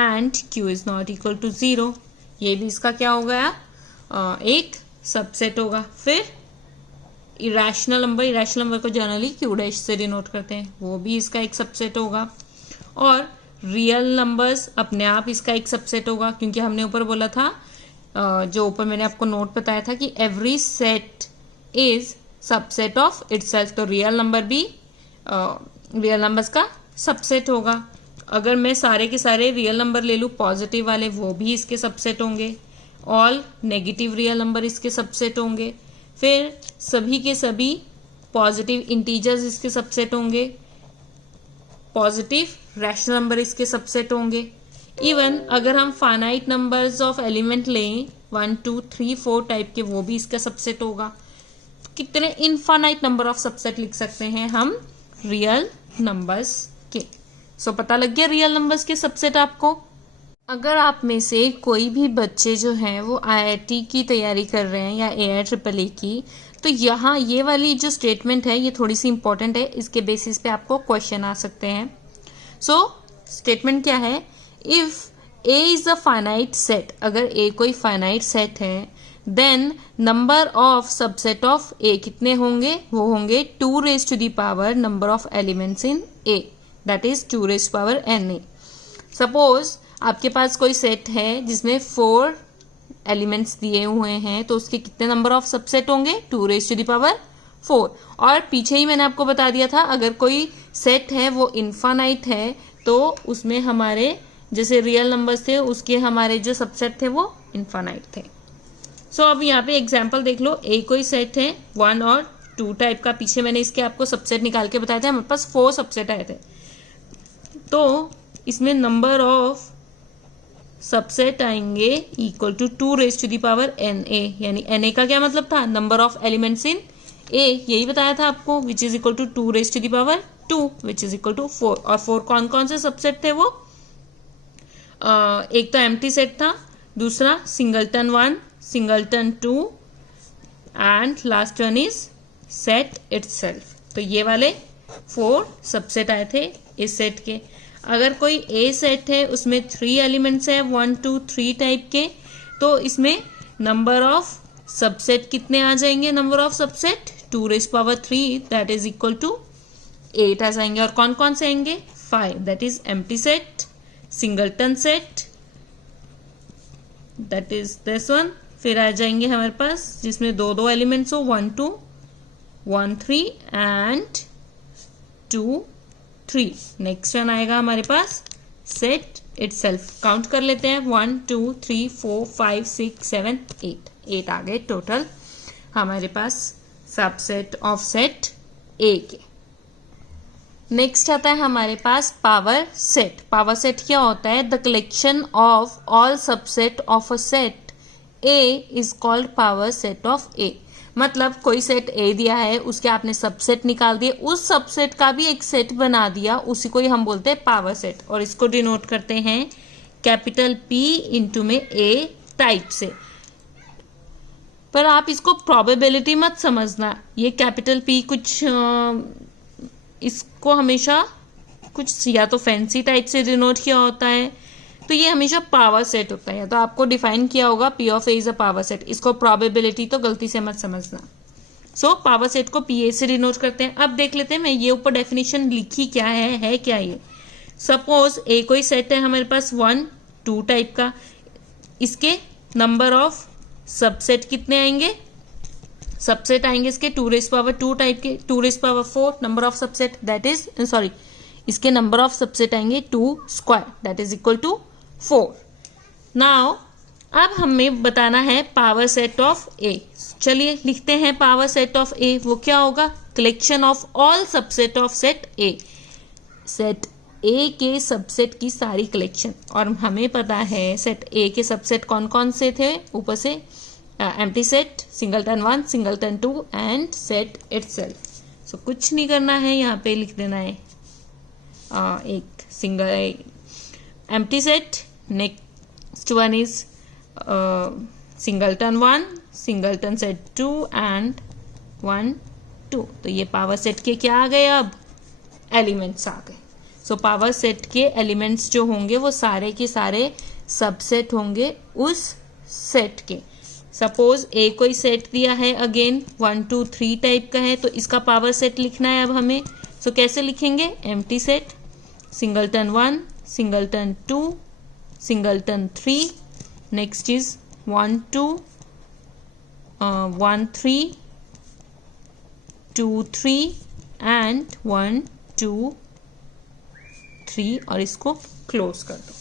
and q is not equal to 0. ये भी इसका क्या हो गया, एक subset होगा. फिर irrational number को जनरली क्यू डैश से डिनोट करते हैं, वो भी इसका एक सबसेट होगा. और रियल नंबर्स अपने आप इसका एक सबसेट होगा, क्योंकि हमने ऊपर बोला था, जो ऊपर मैंने आपको नोट बताया था कि every set is subset of itself. तो रियल नंबर भी रियल नंबर्स का सबसेट होगा. अगर मैं सारे के सारे रियल नंबर ले लूँ पॉजिटिव वाले, वो भी इसके सबसेट होंगे. ऑल नेगेटिव रियल नंबर इसके सबसेट होंगे. फिर सभी के सभी पॉजिटिव इंटीजर्स इसके सबसेट होंगे. पॉजिटिव रैशनल नंबर इसके सबसेट होंगे. इवन अगर हम फाइनाइट नंबर्स ऑफ एलिमेंट लें 1, 2, 3, 4 टाइप के, वो भी इसका सबसेट होगा. कितने इनफाइनाइट नंबर ऑफ सबसेट लिख सकते हैं हम रियल नंबर्स के. सो पता लग गया रियल नंबर्स के सबसेट आपको. अगर आप में से कोई भी बच्चे जो हैं वो IIT की तैयारी कर रहे हैं या AIEEE की, तो यहाँ ये वाली जो स्टेटमेंट है ये थोड़ी सी इंपॉर्टेंट है. इसके बेसिस पे आपको क्वेश्चन आ सकते हैं. सो स्टेटमेंट क्या है, if A is a finite set, अगर A कोई फाइनाइट सेट है, then number of subset of A कितने होंगे, वो होंगे 2 raised to the power number of elements in A, that is 2 raised to power NA. Suppose आपके पास कोई set है जिसमें 4 एलिमेंट्स दिए हुए हैं, तो उसके कितने नंबर ऑफ सबसेट होंगे, 2 raised to the power 4. और पीछे ही मैंने आपको बता दिया था, अगर कोई सेट है वो इनफाइनाइट है, तो उसमें हमारे जैसे रियल नंबर्स थे उसके हमारे जो सबसेट थे वो इनफाइनाइट थे. सो अब यहाँ पे एग्जांपल देख लो. ए कोई सेट है 1 और 2 टाइप का. पीछे मैंने इसके आपको सबसेट निकाल के बताया था, हमारे पास 4 सबसेट आए थे. तो इसमें नंबर ऑफ सबसेट आएंगे equal to 2 raised to the power NA. यानी NA का क्या मतलब था, number of elements in A, यही बताया था आपको, which is equal to 2 raised to the power 2 which is equal to 4. और 4 कौन कौन से सबसेट थे वो, एक तो एम्प्टी सेट था, दूसरा singleton 1, singleton 2 and last one is set itself. तो ये वाले 4 सबसेट आए थे इस सेट के. अगर कोई ए सेट है उसमें 3 एलिमेंट्स है 1, 2, 3 टाइप के, तो इसमें नंबर ऑफ सबसेट कितने आ जाएंगे, number of subset 2 raised to power 3 that is equal to 8 आ जाएंगे. और कौन कौन से आएंगे, 5, that is empty set, singleton set, that is this one. फिर आ जाएंगे हमारे पास जिसमें 2 एलिमेंट्स हो, 1, 2, 1, 3 एंड 2, 3. नेक्स्ट वन आएगा हमारे पास सेट इटसेल्फ. काउंट कर लेते हैं, 1, 2, 3, 4, 5, 6, 7, 8 आ गए टोटल हमारे पास सबसेट ऑफ सेट ए के. नेक्स्ट आता है हमारे पास पावर सेट. पावर सेट क्या होता है, the collection of all subset of a set A is called power set of A. मतलब कोई सेट ए दिया है, उसके आपने सबसेट निकाल दिए, उस सबसेट का भी एक सेट बना दिया, उसी को ही हम बोलते हैं पावर सेट. और इसको डिनोट करते हैं कैपिटल P इंटू में ए टाइप से. पर आप इसको प्रोबेबिलिटी मत समझना, ये कैपिटल P कुछ इसको हमेशा कुछ या तो फैंसी टाइप से डिनोट किया होता है, तो ये हमेशा पावर सेट होता है. तो आपको डिफाइन किया होगा P of A is a power set. इसको प्रोबेबिलिटी तो गलती से मत समझना. सो पावर सेट को PA से डिनोट करते हैं. अब देख लेते हैं, मैं ये ऊपर डेफिनेशन लिखी क्या है क्या ये. सपोज ए कोई सेट है हमारे पास 1, 2 टाइप का, इसके नंबर ऑफ सबसेट कितने आएंगे, सबसेट आएंगे इसके 2 raised to power 2 टाइप के, 2 raised to power 4 number of subset, that is sorry इसके नंबर ऑफ सबसेट आएंगे 2 square that is equal to 4. Now अब हमें बताना है पावर सेट ऑफ ए. चलिए लिखते हैं पावर सेट ऑफ ए. वो क्या होगा, collection of all subset of set A. Set A के सबसेट की सारी कलेक्शन. और हमें पता है सेट ए के सबसेट कौन कौन से थे, ऊपर से empty set, singleton 1, singleton 2 and set itself. So कुछ नहीं करना है, यहाँ पे लिख देना है एक single empty set. Next one is singleton 1, singleton set 2 and 1 2. तो ये पावर सेट के क्या आ गए, अब एलिमेंट्स आ गए. सो पावर सेट के एलिमेंट्स जो होंगे वो सारे के सारे सबसेट होंगे उस सेट के. सपोज ए कोई सेट दिया है, अगेन 1 2 3 टाइप का है, तो इसका पावर सेट लिखना है अब हमें. सो कैसे लिखेंगे, empty set singleton 1, singleton 2, singleton 3, next is 1 2 1 3 2 3 and 1 2 3 और इसको क्लोज कर दो.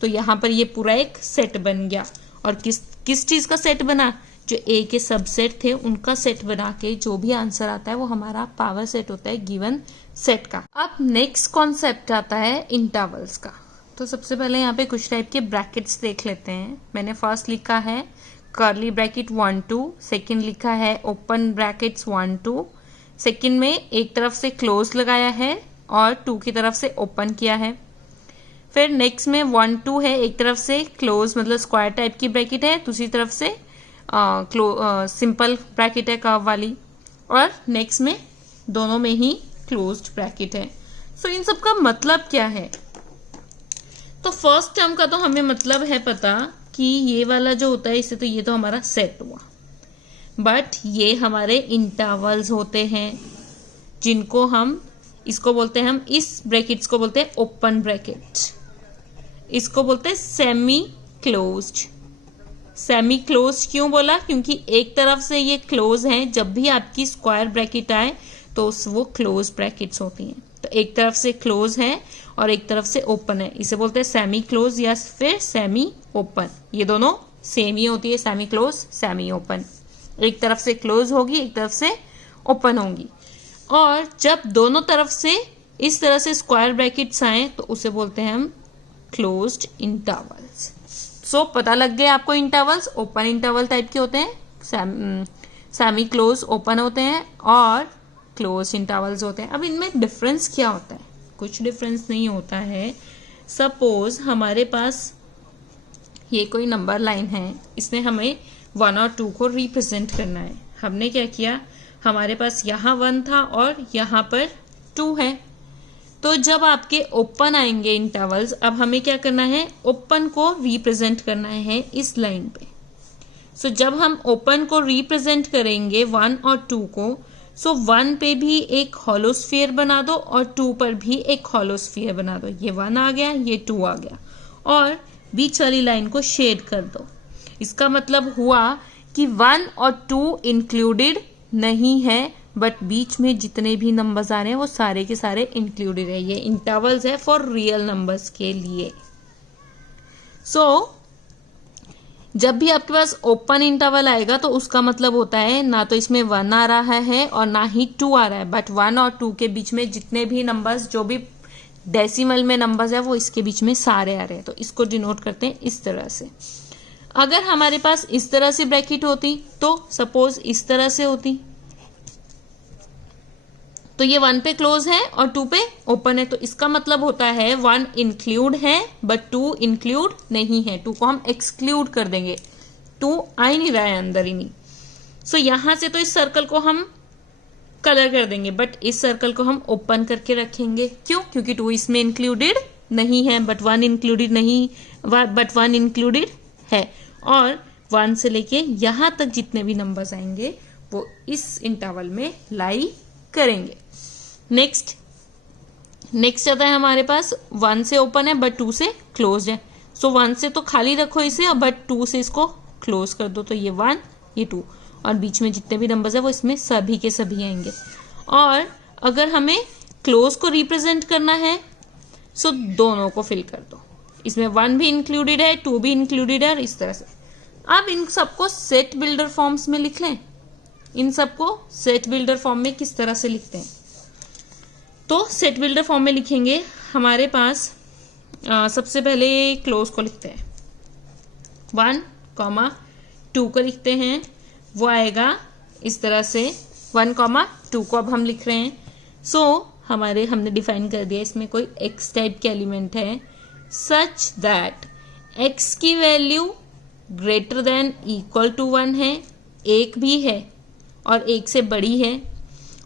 तो यहाँ पर ये पूरा एक सेट बन गया. और किस चीज का सेट बना, जो ए के सबसेट थे उनका सेट बना के जो भी आंसर आता है वो हमारा पावर सेट होता है गिवन सेट का. अब नेक्स्ट कॉन्सेप्ट आता है इंटरवल्स का. तो सबसे पहले यहाँ पे कुछ टाइप के ब्रैकेट्स देख लेते हैं. मैंने फर्स्ट लिखा है कर्ली ब्रैकेट 1 2, सेकंड लिखा है ओपन ब्रैकेट्स 1 2, सेकंड में एक तरफ से क्लोज लगाया है और 2 की तरफ से ओपन किया है. फिर नेक्स्ट में 1 2 है, एक तरफ से क्लोज मतलब स्क्वायर टाइप की ब्रैकेट है, दूसरी तरफ से सिंपल ब्रैकेट है कर्व वाली, और नेक्स्ट में दोनों में ही क्लोज्ड ब्रैकेट है. सो इन सब का मतलब क्या है, तो फर्स्ट टर्म का तो हमें मतलब है पता कि ये वाला जो होता है इससे तो ये तो हमारा सेट हुआ, बट ये हमारे इंटरवल्स होते हैं जिनको हम इसको बोलते हैं, हम इस ब्रैकेट्स को बोलते हैं ओपन ब्रैकेट, इसको बोलते हैं सेमी क्लोज्ड. सेमी क्लोज्ड क्यों बोला, क्योंकि एक तरफ से ये क्लोज हैं, जब भी आपकी स्क्वायर ब्रैकेट आए तो वो क्लोज ब्रैकेट्स होती हैं. तो एक तरफ से क्लोज है और एक तरफ से ओपन है, इसे बोलते हैं सेमी क्लोज या फिर सेमी ओपन. ये दोनों सेम ही होती है, सेमी क्लोज सेमी ओपन. एक तरफ से क्लोज होगी, एक तरफ से ओपन होगी. और जब दोनों तरफ से इस तरह से स्क्वायर ब्रैकेट्स आए तो उसे बोलते हैं हम क्लोज्ड इंटरवल्स. सो पता लग गया आपको, इंटरवल्स ओपन इंटरवल टाइप के होते हैं, सेमी क्लोज ओपन होते हैं और क्लोज इंटरवल्स होते हैं. अब इनमें डिफरेंस क्या होता है, कुछ डिफरेंस नहीं होता है. सपोज हमारे पास ये कोई नंबर लाइन है, इसने हमें 1 और 2 को रिप्रेजेंट करना है. हमने क्या किया, हमारे पास यहाँ 1 था और यहाँ पर 2 है. तो जब आपके ओपन आएंगे इंटरवल्स, अब हमें क्या करना है, ओपन को रिप्रेजेंट करना है इस लाइन पे. सो जब हम ओपन को रिप्रेजेंट करेंगे 1 और 2 को, सो 1 पे भी एक हॉलो स्फीयर बना दो और 2 पर भी एक हॉलो स्फीयर बना दो. ये 1 आ गया, ये 2 आ गया, और बीच वाली लाइन को शेड कर दो. इसका मतलब हुआ कि 1 और 2 इंक्लूडेड नहीं है, बट बीच में जितने भी नंबर्स आ रहे हैं वो सारे के सारे इंक्लूडेड है. ये इंटरवल्स है फॉर रियल नंबर्स के लिए. सो जब भी आपके पास ओपन इंटरवल आएगा तो उसका मतलब होता है ना तो इसमें 1 आ रहा है और ना ही 2 आ रहा है, बट 1 और 2 के बीच में जितने भी नंबर्स, जो भी डेसिमल में नंबर्स है वो इसके बीच में सारे आ रहे हैं. तो इसको डिनोट करते हैं इस तरह से. अगर हमारे पास इस तरह से ब्रैकेट होती, तो सपोज इस तरह से होती, तो ये 1 पे क्लोज है और 2 पे ओपन है. तो इसका मतलब होता है 1 इंक्लूड है बट 2 इंक्लूड नहीं है. 2 को हम एक्सक्लूड कर देंगे, 2 आ ही नहीं रहा है अंदर ही नहीं. सो यहां से तो इस सर्कल को हम कलर कर देंगे, बट इस सर्कल को हम ओपन करके रखेंगे. क्यों, क्योंकि 2 इसमें इंक्लूडेड नहीं है, बट 1 इंक्लूडेड नहीं, बट 1 इंक्लूडेड है. और 1 से लेके यहां तक जितने भी नंबर्स आएंगे वो इस इंटरवल में लाई करेंगे. नेक्स्ट आता है हमारे पास 1 से ओपन है बट 2 से क्लोज है. सो 1 से तो खाली रखो इसे, और बट 2 से इसको क्लोज कर दो. तो ये 1 ये 2 और बीच में जितने भी नंबर्स है वो इसमें सभी के सभी आएंगे. और अगर हमें क्लोज को रिप्रेजेंट करना है, सो दोनों को फिल कर दो. इसमें 1 भी इंक्लूडेड है, 2 भी इंक्लूडेड है, और इस तरह से. अब इन सबको सेट बिल्डर फॉर्म्स में लिख लें. इन सबको सेट बिल्डर फॉर्म में किस तरह से लिखते हैं, तो सेट बिल्डर फॉर्म में लिखेंगे. हमारे पास सबसे पहले क्लोज को लिखते हैं, 1, 2 को लिखते हैं. वो आएगा इस तरह से 1,2 को अब हम लिख रहे हैं। सो हमने डिफाइन कर दिया इसमें कोई x टाइप के एलिमेंट है सच दैट x की value greater than equal to 1 है, एक भी है और एक से बड़ी है,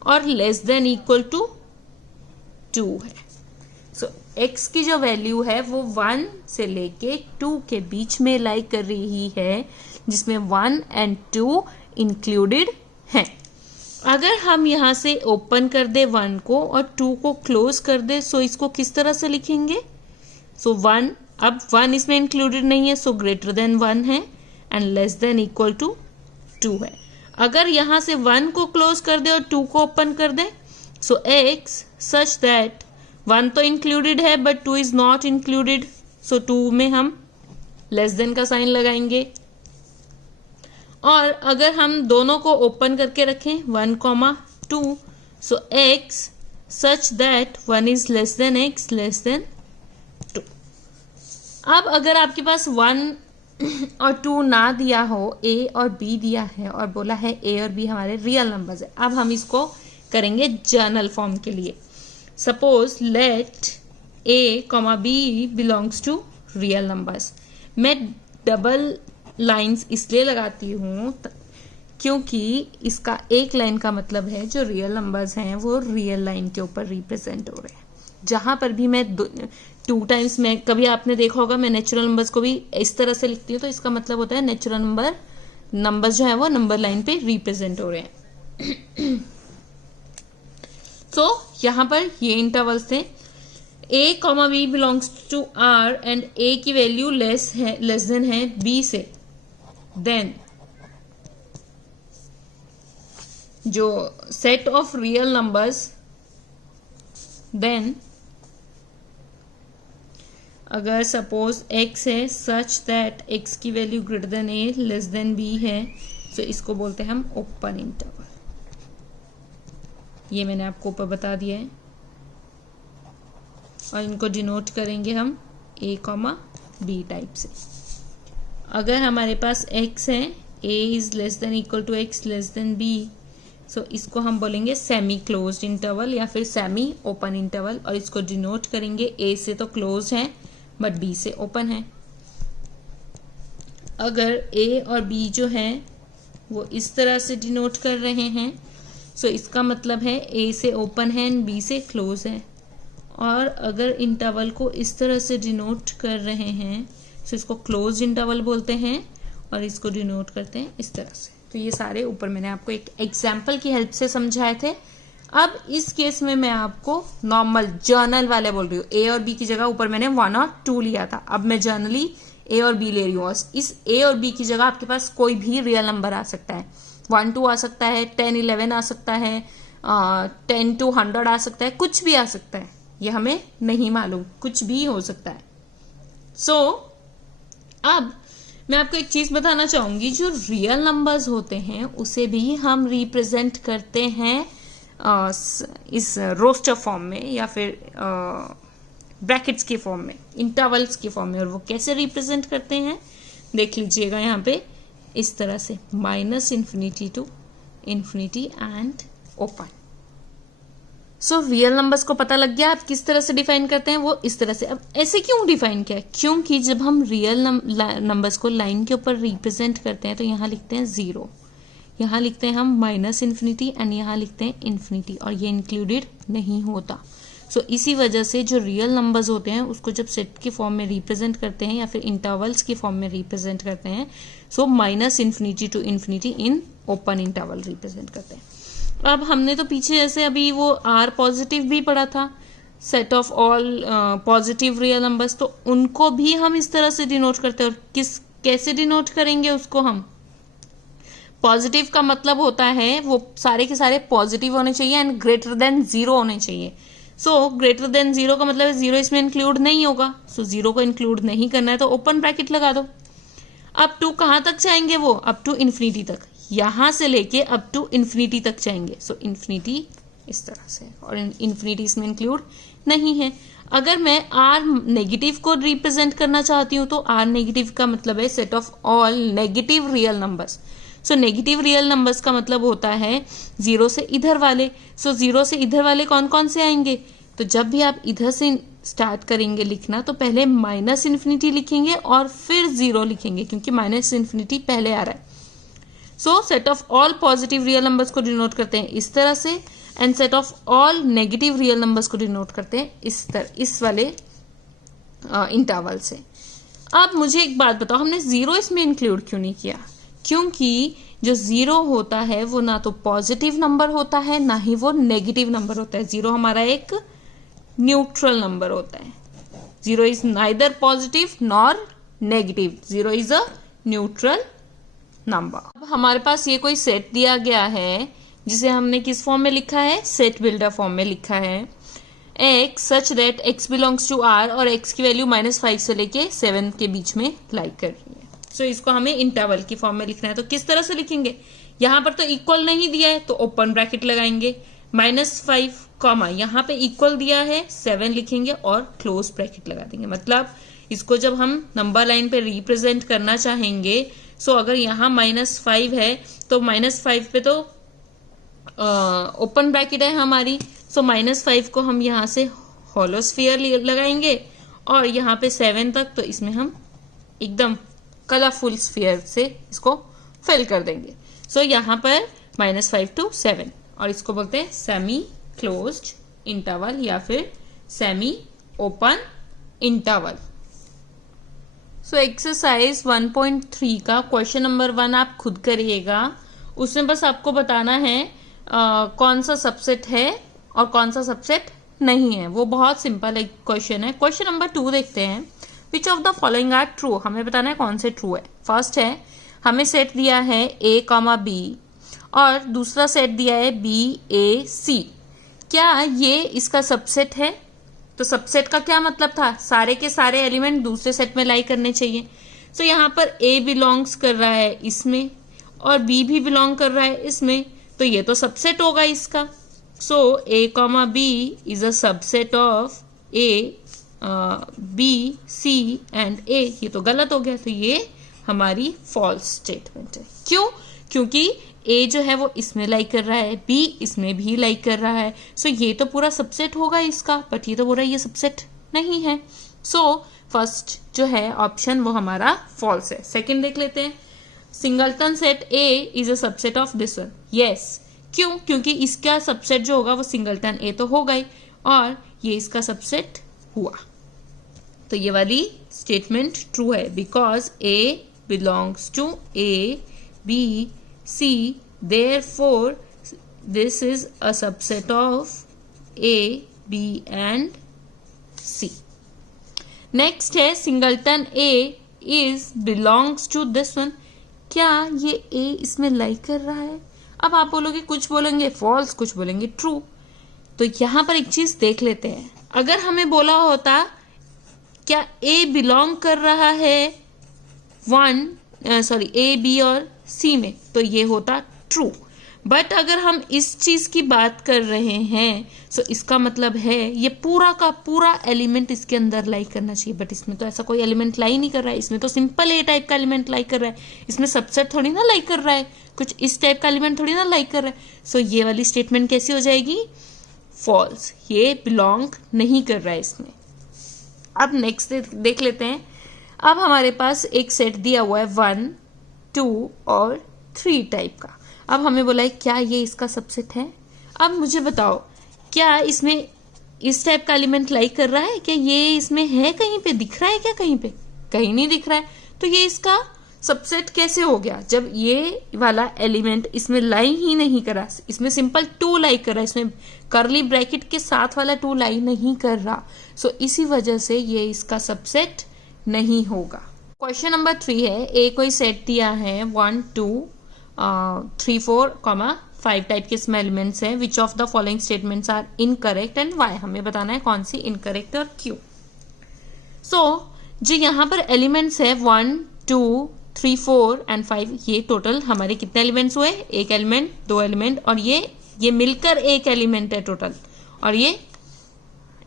और लेस देन इक्वल टू 2 है। सो x की जो वैल्यू है वो 1 से लेके 2 के बीच में लाई कर रही है, जिसमें 1 और 2 इंक्लूडेड है। अगर हम यहाँ से ओपन कर दे 1 को और 2 को क्लोज कर दे, सो इसको किस तरह से लिखेंगे? सो 1, अब 1 इसमें इंक्लूडेड नहीं है, सो ग्रेटर देन 1 है and less than equal to 2 है। अगर यहाँ से 1 को क्लोज कर दे और 2 को ओपन कर दे, सो x सच दैट 1 तो इंक्लूडेड है बट 2 इज नॉट इंक्लूडेड, सो 2 में हम लेस देन का साइन लगाएंगे। और अगर हम दोनों को ओपन करके रखें 1,2, सो x such that 1 is less then x less then 2। अब अगर आपके पास 1 और 2 ना दिया हो, a और b दिया है और बोला है a और b हमारे रियल नंबर्स है, अब हम इसको करेंगे जर्नल फॉर्म के लिए। Suppose let a, b belongs to real numbers. मैं डबल लाइंस इसलिए लगाती हूँ क्योंकि इसका एक लाइन का मतलब है जो रियल नंबर्स हैं वो रियल लाइन के ऊपर रिप्रेजेंट हो रहे हैं। जहां पर भी मैं 2 टाइम्स, मैं कभी आपने देखा होगा मैं नेचुरल नंबर्स को भी इस तरह से लिखती हूँ, तो इसका मतलब होता है नेचुरल नंबर्स जो है वो नंबर लाइन पे रिप्रेजेंट हो रहे हैं। तो यहाँ पर ये इंटरवल्स थे। a, b belongs to r and a की वैल्यू लेस देन है b से, देन जो set of real numbers, then अगर सपोज x है सच दैट x की value greater than a less than b है, तो इसको बोलते हैं हम ओपन इंटरवल। ये मैंने आपको ऊपर बता दिया है और इनको डिनोट करेंगे हम a, b टाइप से। अगर हमारे पास x है a is less than equal to x less than b, so इसको हम बोलेंगे सेमी क्लोज्ड इंटरवल या फिर सेमी ओपन इंटरवल, और इसको डिनोट करेंगे a से तो क्लोज है बट b से ओपन है। अगर a और b जो है वो इस तरह से डिनोट कर रहे हैं, सो इसका मतलब है a से ओपन है एंड b से क्लोज है। और अगर इंटरवल को इस तरह से डिनोट कर रहे हैं, सो इसको क्लोज इंटरवल बोलते हैं और इसको डिनोट करते हैं इस तरह से। तो ये सारे ऊपर मैंने आपको एक एग्जाम्पल की हेल्प से समझाए थे। अब इस केस में मैं आपको नॉर्मल जर्नल वाले बोल रही हूँ। a और b की जगह ऊपर मैंने 1 और 2 लिया था, अब मैं जर्नली a और b ले रही हूँ। इस a और b की जगह आपके पास कोई भी रियल नंबर आ सकता है, 1 2 आ सकता है, 10 11 आ सकता है, 10 to 100 आ सकता है, कुछ भी आ सकता है, ये हमें नहीं मालूम, कुछ भी हो सकता है। सो अब मैं आपको एक चीज बताना चाहूंगी, जो रियल नंबर्स होते हैं उसे भी हम रिप्रेजेंट करते हैं इस रोस्टर फॉर्म में या फिर ब्रैकेट्स के फॉर्म में, इंटरवल्स के फॉर्म में। और वो कैसे रिप्रेजेंट करते हैं देख लीजिएगा यहाँ पे, इस तरह से -∞ to ∞ and open. So real numbers को पता लग गया आप किस तरह से डिफाइन करते हैं, वो इस तरह से। अब ऐसे क्यों डिफाइन किया? क्योंकि जब हम रियल नंबर्स को लाइन के ऊपर रिप्रेजेंट करते हैं तो यहाँ लिखते हैं 0, यहाँ लिखते हैं हम -∞ एंड यहाँ लिखते हैं ∞, और ये इंक्लूडेड नहीं होता। सो इसी वजह से जो रियल नंबर्स होते हैं उसको जब सेट के फॉर्म में रिप्रेजेंट करते हैं या फिर इंटरवल्स के फॉर्म में रिप्रेजेंट करते हैं, सो -∞ to ∞ in open interval represent करते हैं। अब हमने तो पीछे जैसे अभी वो r पॉजिटिव भी पढ़ा था, set of all positive real numbers, तो उनको भी हम इस तरह से डिनोट करते हैं। और कैसे डिनोट करेंगे उसको हम? पॉजिटिव का मतलब होता है वो सारे के सारे पॉजिटिव होने चाहिए एंड ग्रेटर देन 0 होने चाहिए। सो ग्रेटर देन 0 का मतलब है 0 इसमें इंक्लूड नहीं होगा, सो 0 को इंक्लूड नहीं करना है तो ओपन ब्रैकेट लगा दो। अब टू कहाँ तक जाएंगे? वो अप टू ∞ तक, यहां से लेके अप टू ∞ तक जाएंगे। सो ∞ इस तरह से, और ∞ इसमें इंक्लूड नहीं है। अगर मैं r नेगेटिव को रिप्रेजेंट करना चाहती हूँ तो r नेगेटिव का मतलब है set of all negative real numbers. So negative real numbers का मतलब होता है जीरो से इधर वाले। सो जीरो से इधर वाले कौन कौन से आएंगे? तो जब भी आप इधर से स्टार्ट करेंगे लिखना तो पहले माइनस इन्फिनिटी लिखेंगे और फिर जीरो लिखेंगे, क्योंकि माइनस इन्फिनिटी पहले आ रहा है। सो set of all positive real numbers को डिनोट करते हैं इस तरह से, and set of all negative real numbers को डिनोट करते हैं इस वाले इंटरवल से। अब मुझे एक बात बताओ, हमने जीरो इसमें इंक्लूड क्यों नहीं किया? क्योंकि जो जीरो होता है वो ना तो पॉजिटिव नंबर होता है ना ही वो नेगेटिव नंबर होता है। जीरो हमारा एक न्यूट्रल नंबर होता है। Zero is neither positive nor negative, zero is a neutral number. अब हमारे पास ये कोई सेट दिया गया है जिसे हमने किस फॉर्म में लिखा है? सेट बिल्डर फॉर्म में लिखा है। x such that x belongs to r और x की वैल्यू -5 से लेके 7 के बीच में लाइक कर रही है। सो इसको हमें इंटरवल की फॉर्म में लिखना है। तो किस तरह से लिखेंगे? यहाँ पर तो इक्वल नहीं दिया है तो ओपन ब्रैकेट लगाएंगे, -5 कॉमा यहाँ पे इक्वल दिया है 7 लिखेंगे और क्लोज ब्रैकेट लगा देंगे। मतलब इसको जब हम नंबर लाइन पे रिप्रेजेंट करना चाहेंगे, सो अगर यहाँ -5 है तो -5 पे तो ओपन ब्रैकेट है हमारी, सो -5 को हम यहाँ से होलो स्फीयर लगाएंगे और यहाँ पे 7 तक तो इसमें हम एकदम कलरफुल स्फीयर से इसको फिल कर देंगे। सो यहाँ पर -5 to 7 और इसको बोलते हैं सेमी क्लोज्ड इंटरवल या फिर semi open interval. So exercise 1.3 का क्वेश्चन नंबर 1 आप खुद करिएगा। उसमें बस आपको बताना है कौन सा सबसेट है और कौन सा सबसेट नहीं है। वो बहुत सिंपल एक क्वेश्चन है। क्वेश्चन नंबर 2 देखते हैं। Which of the following are true? हमें बताना है कौन से ट्रू है। फर्स्ट है, हमें सेट दिया है a, b और दूसरा सेट दिया है b, a, c। क्या ये इसका सबसेट है? तो सबसेट का क्या मतलब था? सारे के सारे एलिमेंट दूसरे सेट में लाई करने चाहिए। सो यहाँ पर a बिलोंग्स कर रहा है इसमें और b भी बिलोंग कर रहा है इसमें, तो ये तो सबसेट होगा इसका। सो a, b is a subset of a, b, c and a। ये तो गलत हो गया, तो ये हमारी फॉल्स स्टेटमेंट है। क्यों? क्योंकि a जो है वो इसमें लाइक कर रहा है, b इसमें भी लाइक कर रहा है, सो ये तो पूरा सबसेट होगा इसका, बट ये तो बोल रहा है ये सबसेट नहीं है। सो फर्स्ट जो है ऑप्शन वो हमारा फॉल्स है। सेकंड देख लेते हैं। Singleton set a is a subset of this one. Yes, क्यों? क्योंकि इसका सबसेट जो होगा वो सिंगलटन a तो होगा ही और ये इसका सबसेट हुआ, तो ये वाली स्टेटमेंट ट्रू है। Because a belongs to a, b, c, therefore this is a subset of a, b and c. Next है singleton a is belongs to this one। क्या ये a इसमें लाइक कर रहा है? अब आप बोलोगे, कुछ बोलेंगे फॉल्स, कुछ बोलेंगे ट्रू। तो यहां पर एक चीज देख लेते हैं। अगर हमें बोला होता क्या a बिलोंग कर रहा है a, b और c में, तो ये होता ट्रू। बट अगर हम इस चीज की बात कर रहे हैं सो इसका मतलब है ये पूरा का पूरा एलिमेंट इसके अंदर लाई करना चाहिए, बट इसमें तो ऐसा कोई एलिमेंट लाई नहीं कर रहा है। इसमें तो सिंपल ए टाइप का एलिमेंट लाई कर रहा है, इसमें सबसेट थोड़ी ना लाई कर रहा है, कुछ इस टाइप का एलिमेंट थोड़ी ना लाई कर रहा है। सो ये वाली स्टेटमेंट कैसी हो जाएगी? फॉल्स। ये बिलोंग नहीं कर रहा है इसमें। अब नेक्स्ट देख लेते हैं। अब हमारे पास एक सेट दिया हुआ है 1, 2 और 3 टाइप का। अब हमें बोला है क्या ये इसका सबसेट है? अब मुझे बताओ, क्या इसमें इस टाइप का एलिमेंट लाइक कर रहा है? क्या ये इसमें है? कहीं पे दिख रहा है क्या? कहीं पे कहीं नहीं दिख रहा है, तो ये इसका सबसेट कैसे हो गया? जब ये वाला एलिमेंट इसमें लाई ही नहीं करा, इसमें सिंपल 2 लाई कर रहा है, इसमें कर्ली ब्रैकेट के साथ वाला 2 लाई नहीं कर रहा। सो इसी वजह से ये इसका सबसेट नहीं होगा। क्वेश्चन नंबर 3 है। ए कोई सेट दिया है 1, 2, 3, 4, 5 टाइप के इसमें एलिमेंट्स हैं। Which of the following statements are incorrect and why? हमें बताना है कौन सी इनकरेक्ट और क्यों। सो जो यहाँ पर एलिमेंट्स है 1, 2, 3, 4 एंड 5, ये टोटल हमारे कितने एलिमेंट्स हुए? एक एलिमेंट, 2 एलिमेंट और ये मिलकर एक एलिमेंट है टोटल, और ये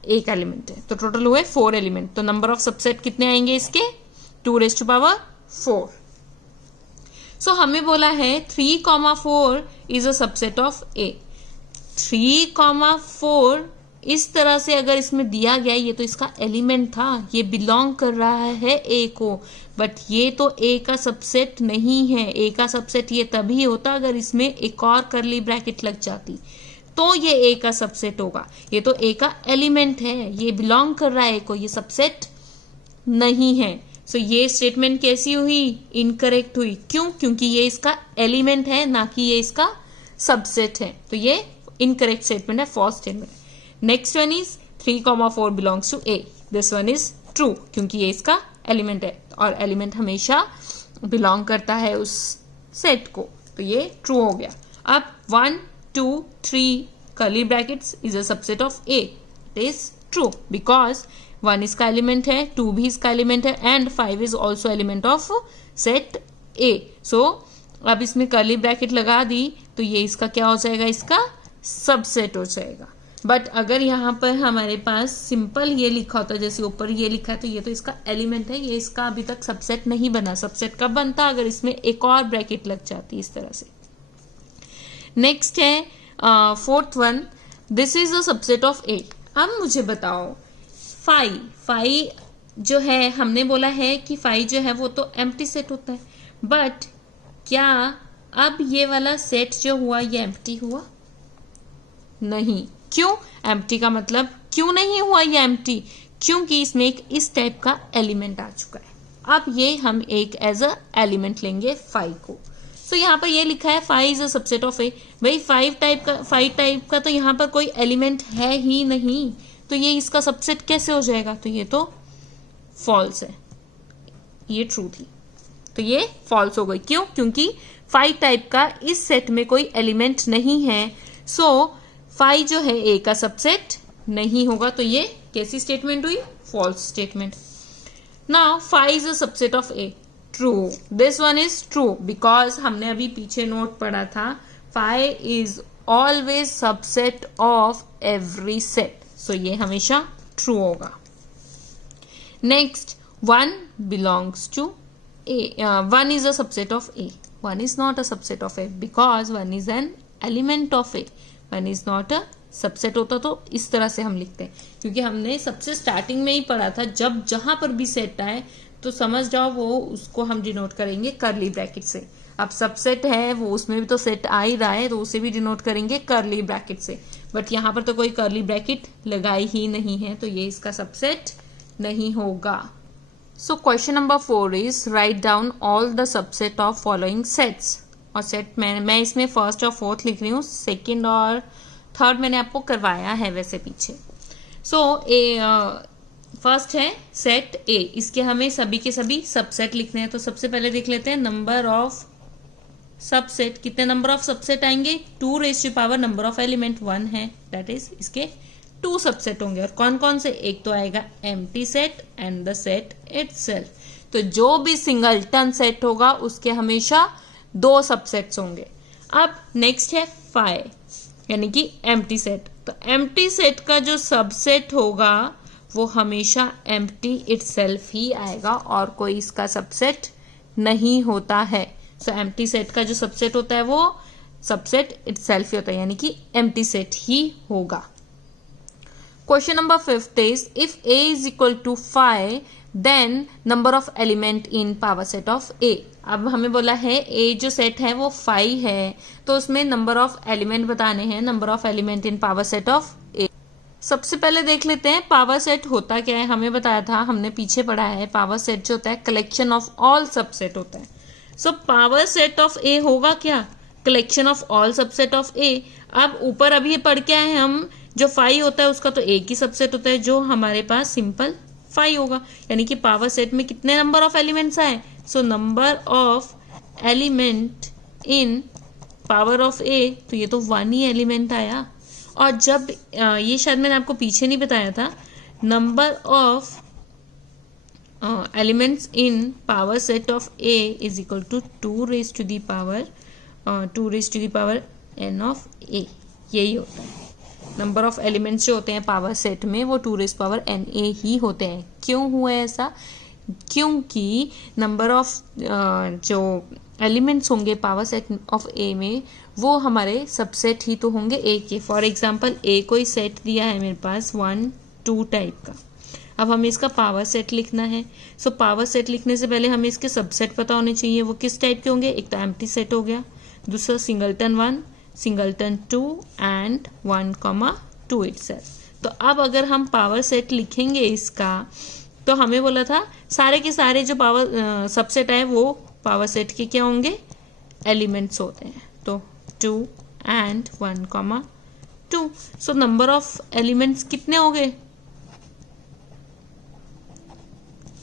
एक एलिमेंट है, तो टोटल हुए 4 एलिमेंट। तो नंबर ऑफ सबसेट कितने आएंगे इसके? 2 raised to power 4। सो हमें बोला है 3,4 इज अ सबसेट ऑफ ए। 3,4 इस तरह से अगर इसमें दिया गया, ये तो इसका एलिमेंट था, ये बिलोंग कर रहा है ए को, बट ये तो ए का सबसेट नहीं है। ए का सबसेट ये तभी होता अगर इसमें एक और करली ब्रैकेट लग जाती, तो ये ए का सबसेट होगा। ये तो ए का एलिमेंट है, ये बिलोंग कर रहा है ए को, ये सबसेट नहीं है। सो ये स्टेटमेंट कैसी हुई? इनकरेक्ट हुई। क्यों? क्योंकि ये इसका एलिमेंट है, ना कि ये इसका सबसेट है। तो ये इनकरेक्ट स्टेटमेंट है, false statement. Next one is 3,4 belongs to A. This one is true, क्योंकि ये इसका एलिमेंट है और एलिमेंट हमेशा बिलोंग करता है उस सेट को, तो ये ट्रू हो गया। अब 1, 2, 3 curly brackets is a subset of A. It is true because 1 इसका एलिमेंट है, 2 भी इसका एलिमेंट है and 5 is also element of set A. सो अब इसमें कर्ली ब्रैकेट लगा दी तो ये इसका क्या हो जाएगा? इसका सबसेट हो जाएगा। बट अगर यहाँ पर हमारे पास सिंपल ये लिखा होता, जैसे ऊपर ये लिखा है, तो ये तो इसका एलिमेंट है, ये इसका अभी तक सबसेट नहीं बना। सबसेट कब बनता? अगर इसमें एक और ब्रैकेट लग जाती इस तरह से। नेक्स्ट है fourth one, this is a subset of A. अब मुझे बताओ 5 जो है, हमने बोला है कि 5 जो है वो तो एम्प्टी सेट होता है, बट क्या अब ये वाला सेट जो हुआ ये एम्प्टी हुआ? नहीं। क्यों? एम्प्टी का मतलब क्यों नहीं हुआ ये एम्प्टी? क्योंकि इसमें एक इस टाइप का एलिमेंट आ चुका है। अब ये हम एक एज अ एलिमेंट लेंगे 5 को। सो यहाँ पर ये लिखा है 5 इज अ सबसेट ऑफ ए। भाई 5 टाइप का तो यहाँ पर कोई एलिमेंट है ही नहीं, तो ये इसका सबसेट कैसे हो जाएगा? तो ये तो फॉल्स है, ये ट्रू थी, तो ये फॉल्स हो गई। क्यों? क्योंकि 5 टाइप का इस सेट में कोई एलिमेंट नहीं है। सो 5 जो है ए का सबसेट नहीं होगा, तो ये कैसी स्टेटमेंट हुई? False statement. Now 5 is a subset of A. True, this one is true because हमने अभी पीछे नोट पढ़ा था 5 is always subset of every set. So ये हमेशा ट्रू होगा। Next 1 belongs to A. 1 is a subset of A. 1 is not a subset of A because 1 is an element of A. 1 is not a subset होता तो इस तरह से हम लिखते हैं, क्योंकि हमने सबसे स्टार्टिंग में ही पढ़ा था जब जहां पर भी सेट आए तो समझ जाओ वो उसको हम डिनोट करेंगे कर्ली ब्रैकेट से। अब सबसेट है वो, उसमें भी तो सेट आ ही रहा है, तो उसे भी डिनोट करेंगे कर्ली ब्रैकेट से। बट यहाँ पर तो कोई कर्ली ब्रैकेट लगाई ही नहीं है, तो ये इसका सबसेट नहीं होगा। सो question number 4 is write down all the subset of following sets. और सेट मैं इसमें फर्स्ट और फोर्थ लिख रही हूँ, सेकेंड और थर्ड मैंने आपको करवाया है वैसे पीछे। सो फर्स्ट है सेट ए, इसके हमें सभी के सभी सबसेट लिखने हैं। तो सबसे पहले देख लेते हैं नंबर ऑफ सबसेट। कितने नंबर ऑफ सबसेट आएंगे? 2 raise to power number of element 1 है, दैट इज इसके 2 सबसेट होंगे। और कौन कौन से? एक तो आएगा empty set and the set itself. तो जो भी सिंगलटन सेट होगा उसके हमेशा 2 सबसेट्स होंगे। अब नेक्स्ट है 5 यानी कि एम्प्टी सेट। तो एम्प्टी सेट का जो सबसेट होगा वो हमेशा एम्प्टी इटसेल्फ ही आएगा और कोई इसका सबसेट नहीं होता है। सो एम्प्टी सेट का जो सबसेट होता है वो सबसेट इटसेल्फ ही होता है, यानी कि एम्प्टी सेट ही होगा। Question number 5 is if a is equal to 5 then number of element in power set of a। अब हमें बोला है a जो सेट है वो 5 है, तो उसमें नंबर ऑफ एलिमेंट बताने हैं, number of element in power set of a। सबसे पहले देख लेते हैं पावर सेट होता क्या है। हमें बताया था, हमने पीछे पढ़ा है, पावर सेट जो होता है कलेक्शन ऑफ ऑल सबसेट होता है। So power set of A होगा क्या? Collection of all subset of A. अब ऊपर अभी ये पढ़ के आए हैं हम, जो 5 होता है उसका तो एक ही सबसेट होता है, जो हमारे पास सिंपल 5 होगा, यानी कि पावर सेट में कितने नंबर ऑफ एलिमेंट्स आए? So number of element in power of A, तो ये तो 1 ही एलिमेंट आया। और जब ये शायद मैंने आपको पीछे नहीं बताया था, number of elements in power set of A is equal to 2 raise to the power n of A. यही होता है, नंबर ऑफ एलिमेंट्स जो होते हैं पावर सेट में वो 2 रेज़ पावर n a ही होते हैं। क्यों हुआ ऐसा? क्योंकि नंबर ऑफ जो एलिमेंट्स होंगे पावर सेट ऑफ ए में वो हमारे सबसेट ही तो होंगे ए के। फॉर एग्जांपल ए कोई सेट दिया है मेरे पास 1 2 टाइप का, अब हमें इसका पावर सेट लिखना है। सो पावर सेट लिखने से पहले हमें इसके सबसेट पता होने चाहिए, वो किस टाइप के होंगे। एक तो एम्प्टी सेट हो गया, दूसरा सिंगलटन 1 सिंगलटन 2 एंड 1,2 इटसेल्फ। तो अब अगर हम पावर सेट लिखेंगे इसका, तो हमें बोला था सारे के सारे जो पावर सबसेट है वो पावर सेट के क्या होंगे, एलिमेंट्स होते हैं। तो 2 and 1,2। So number of elements कितने हो गए,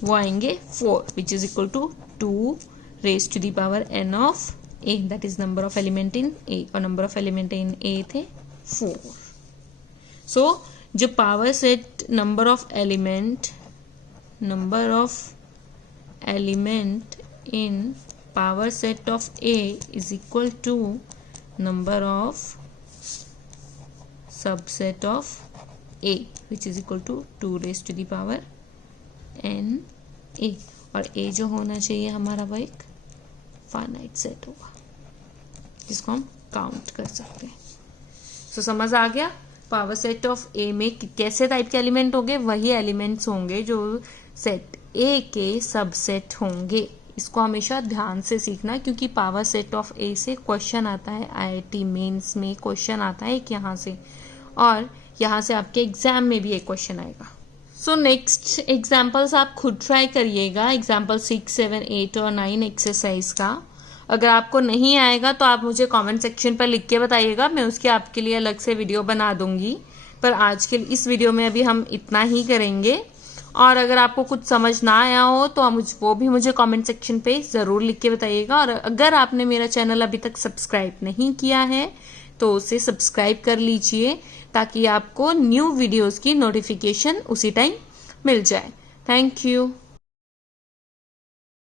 वो आएंगे 4 which is equal to 2 raised to the power n of a, that is number of element in a, और number of element in a थे 4। so जो power set number of element in power set of a is equal to number of subset of a which is equal to 2 raised to the power n a, और a जो होना चाहिए हमारा वो एक finite set होगा जिसको हम काउंट कर सकते हैं। सो समझ आ गया, पावर सेट ऑफ ए में कैसे टाइप के एलिमेंट होंगे, वही एलिमेंट्स होंगे जो सेट ए के सबसेट होंगे। इसको हमेशा ध्यान से सीखना क्योंकि पावर सेट ऑफ ए से क्वेश्चन आता है, IIT मेंस में क्वेश्चन आता है एक यहाँ से, और यहाँ से आपके एग्जाम में भी एक क्वेश्चन आएगा। सो नेक्स्ट एग्जाम्पल्स आप खुद ट्राई करिएगा, एग्जाम्पल 6, 7, 8 और 9 एक्सरसाइज का। अगर आपको नहीं आएगा तो आप मुझे कमेंट सेक्शन पर लिख के बताइएगा, मैं उसके आपके लिए अलग से वीडियो बना दूंगी। पर आज के इस वीडियो में अभी हम इतना ही करेंगे, और अगर आपको कुछ समझ ना आया हो तो आप वो भी मुझे कमेंट सेक्शन पे ज़रूर लिख के बताइएगा। और अगर आपने मेरा चैनल अभी तक सब्सक्राइब नहीं किया है तो उसे सब्सक्राइब कर लीजिए ताकि आपको न्यू वीडियोस की नोटिफिकेशन उसी टाइम मिल जाए। Thank you.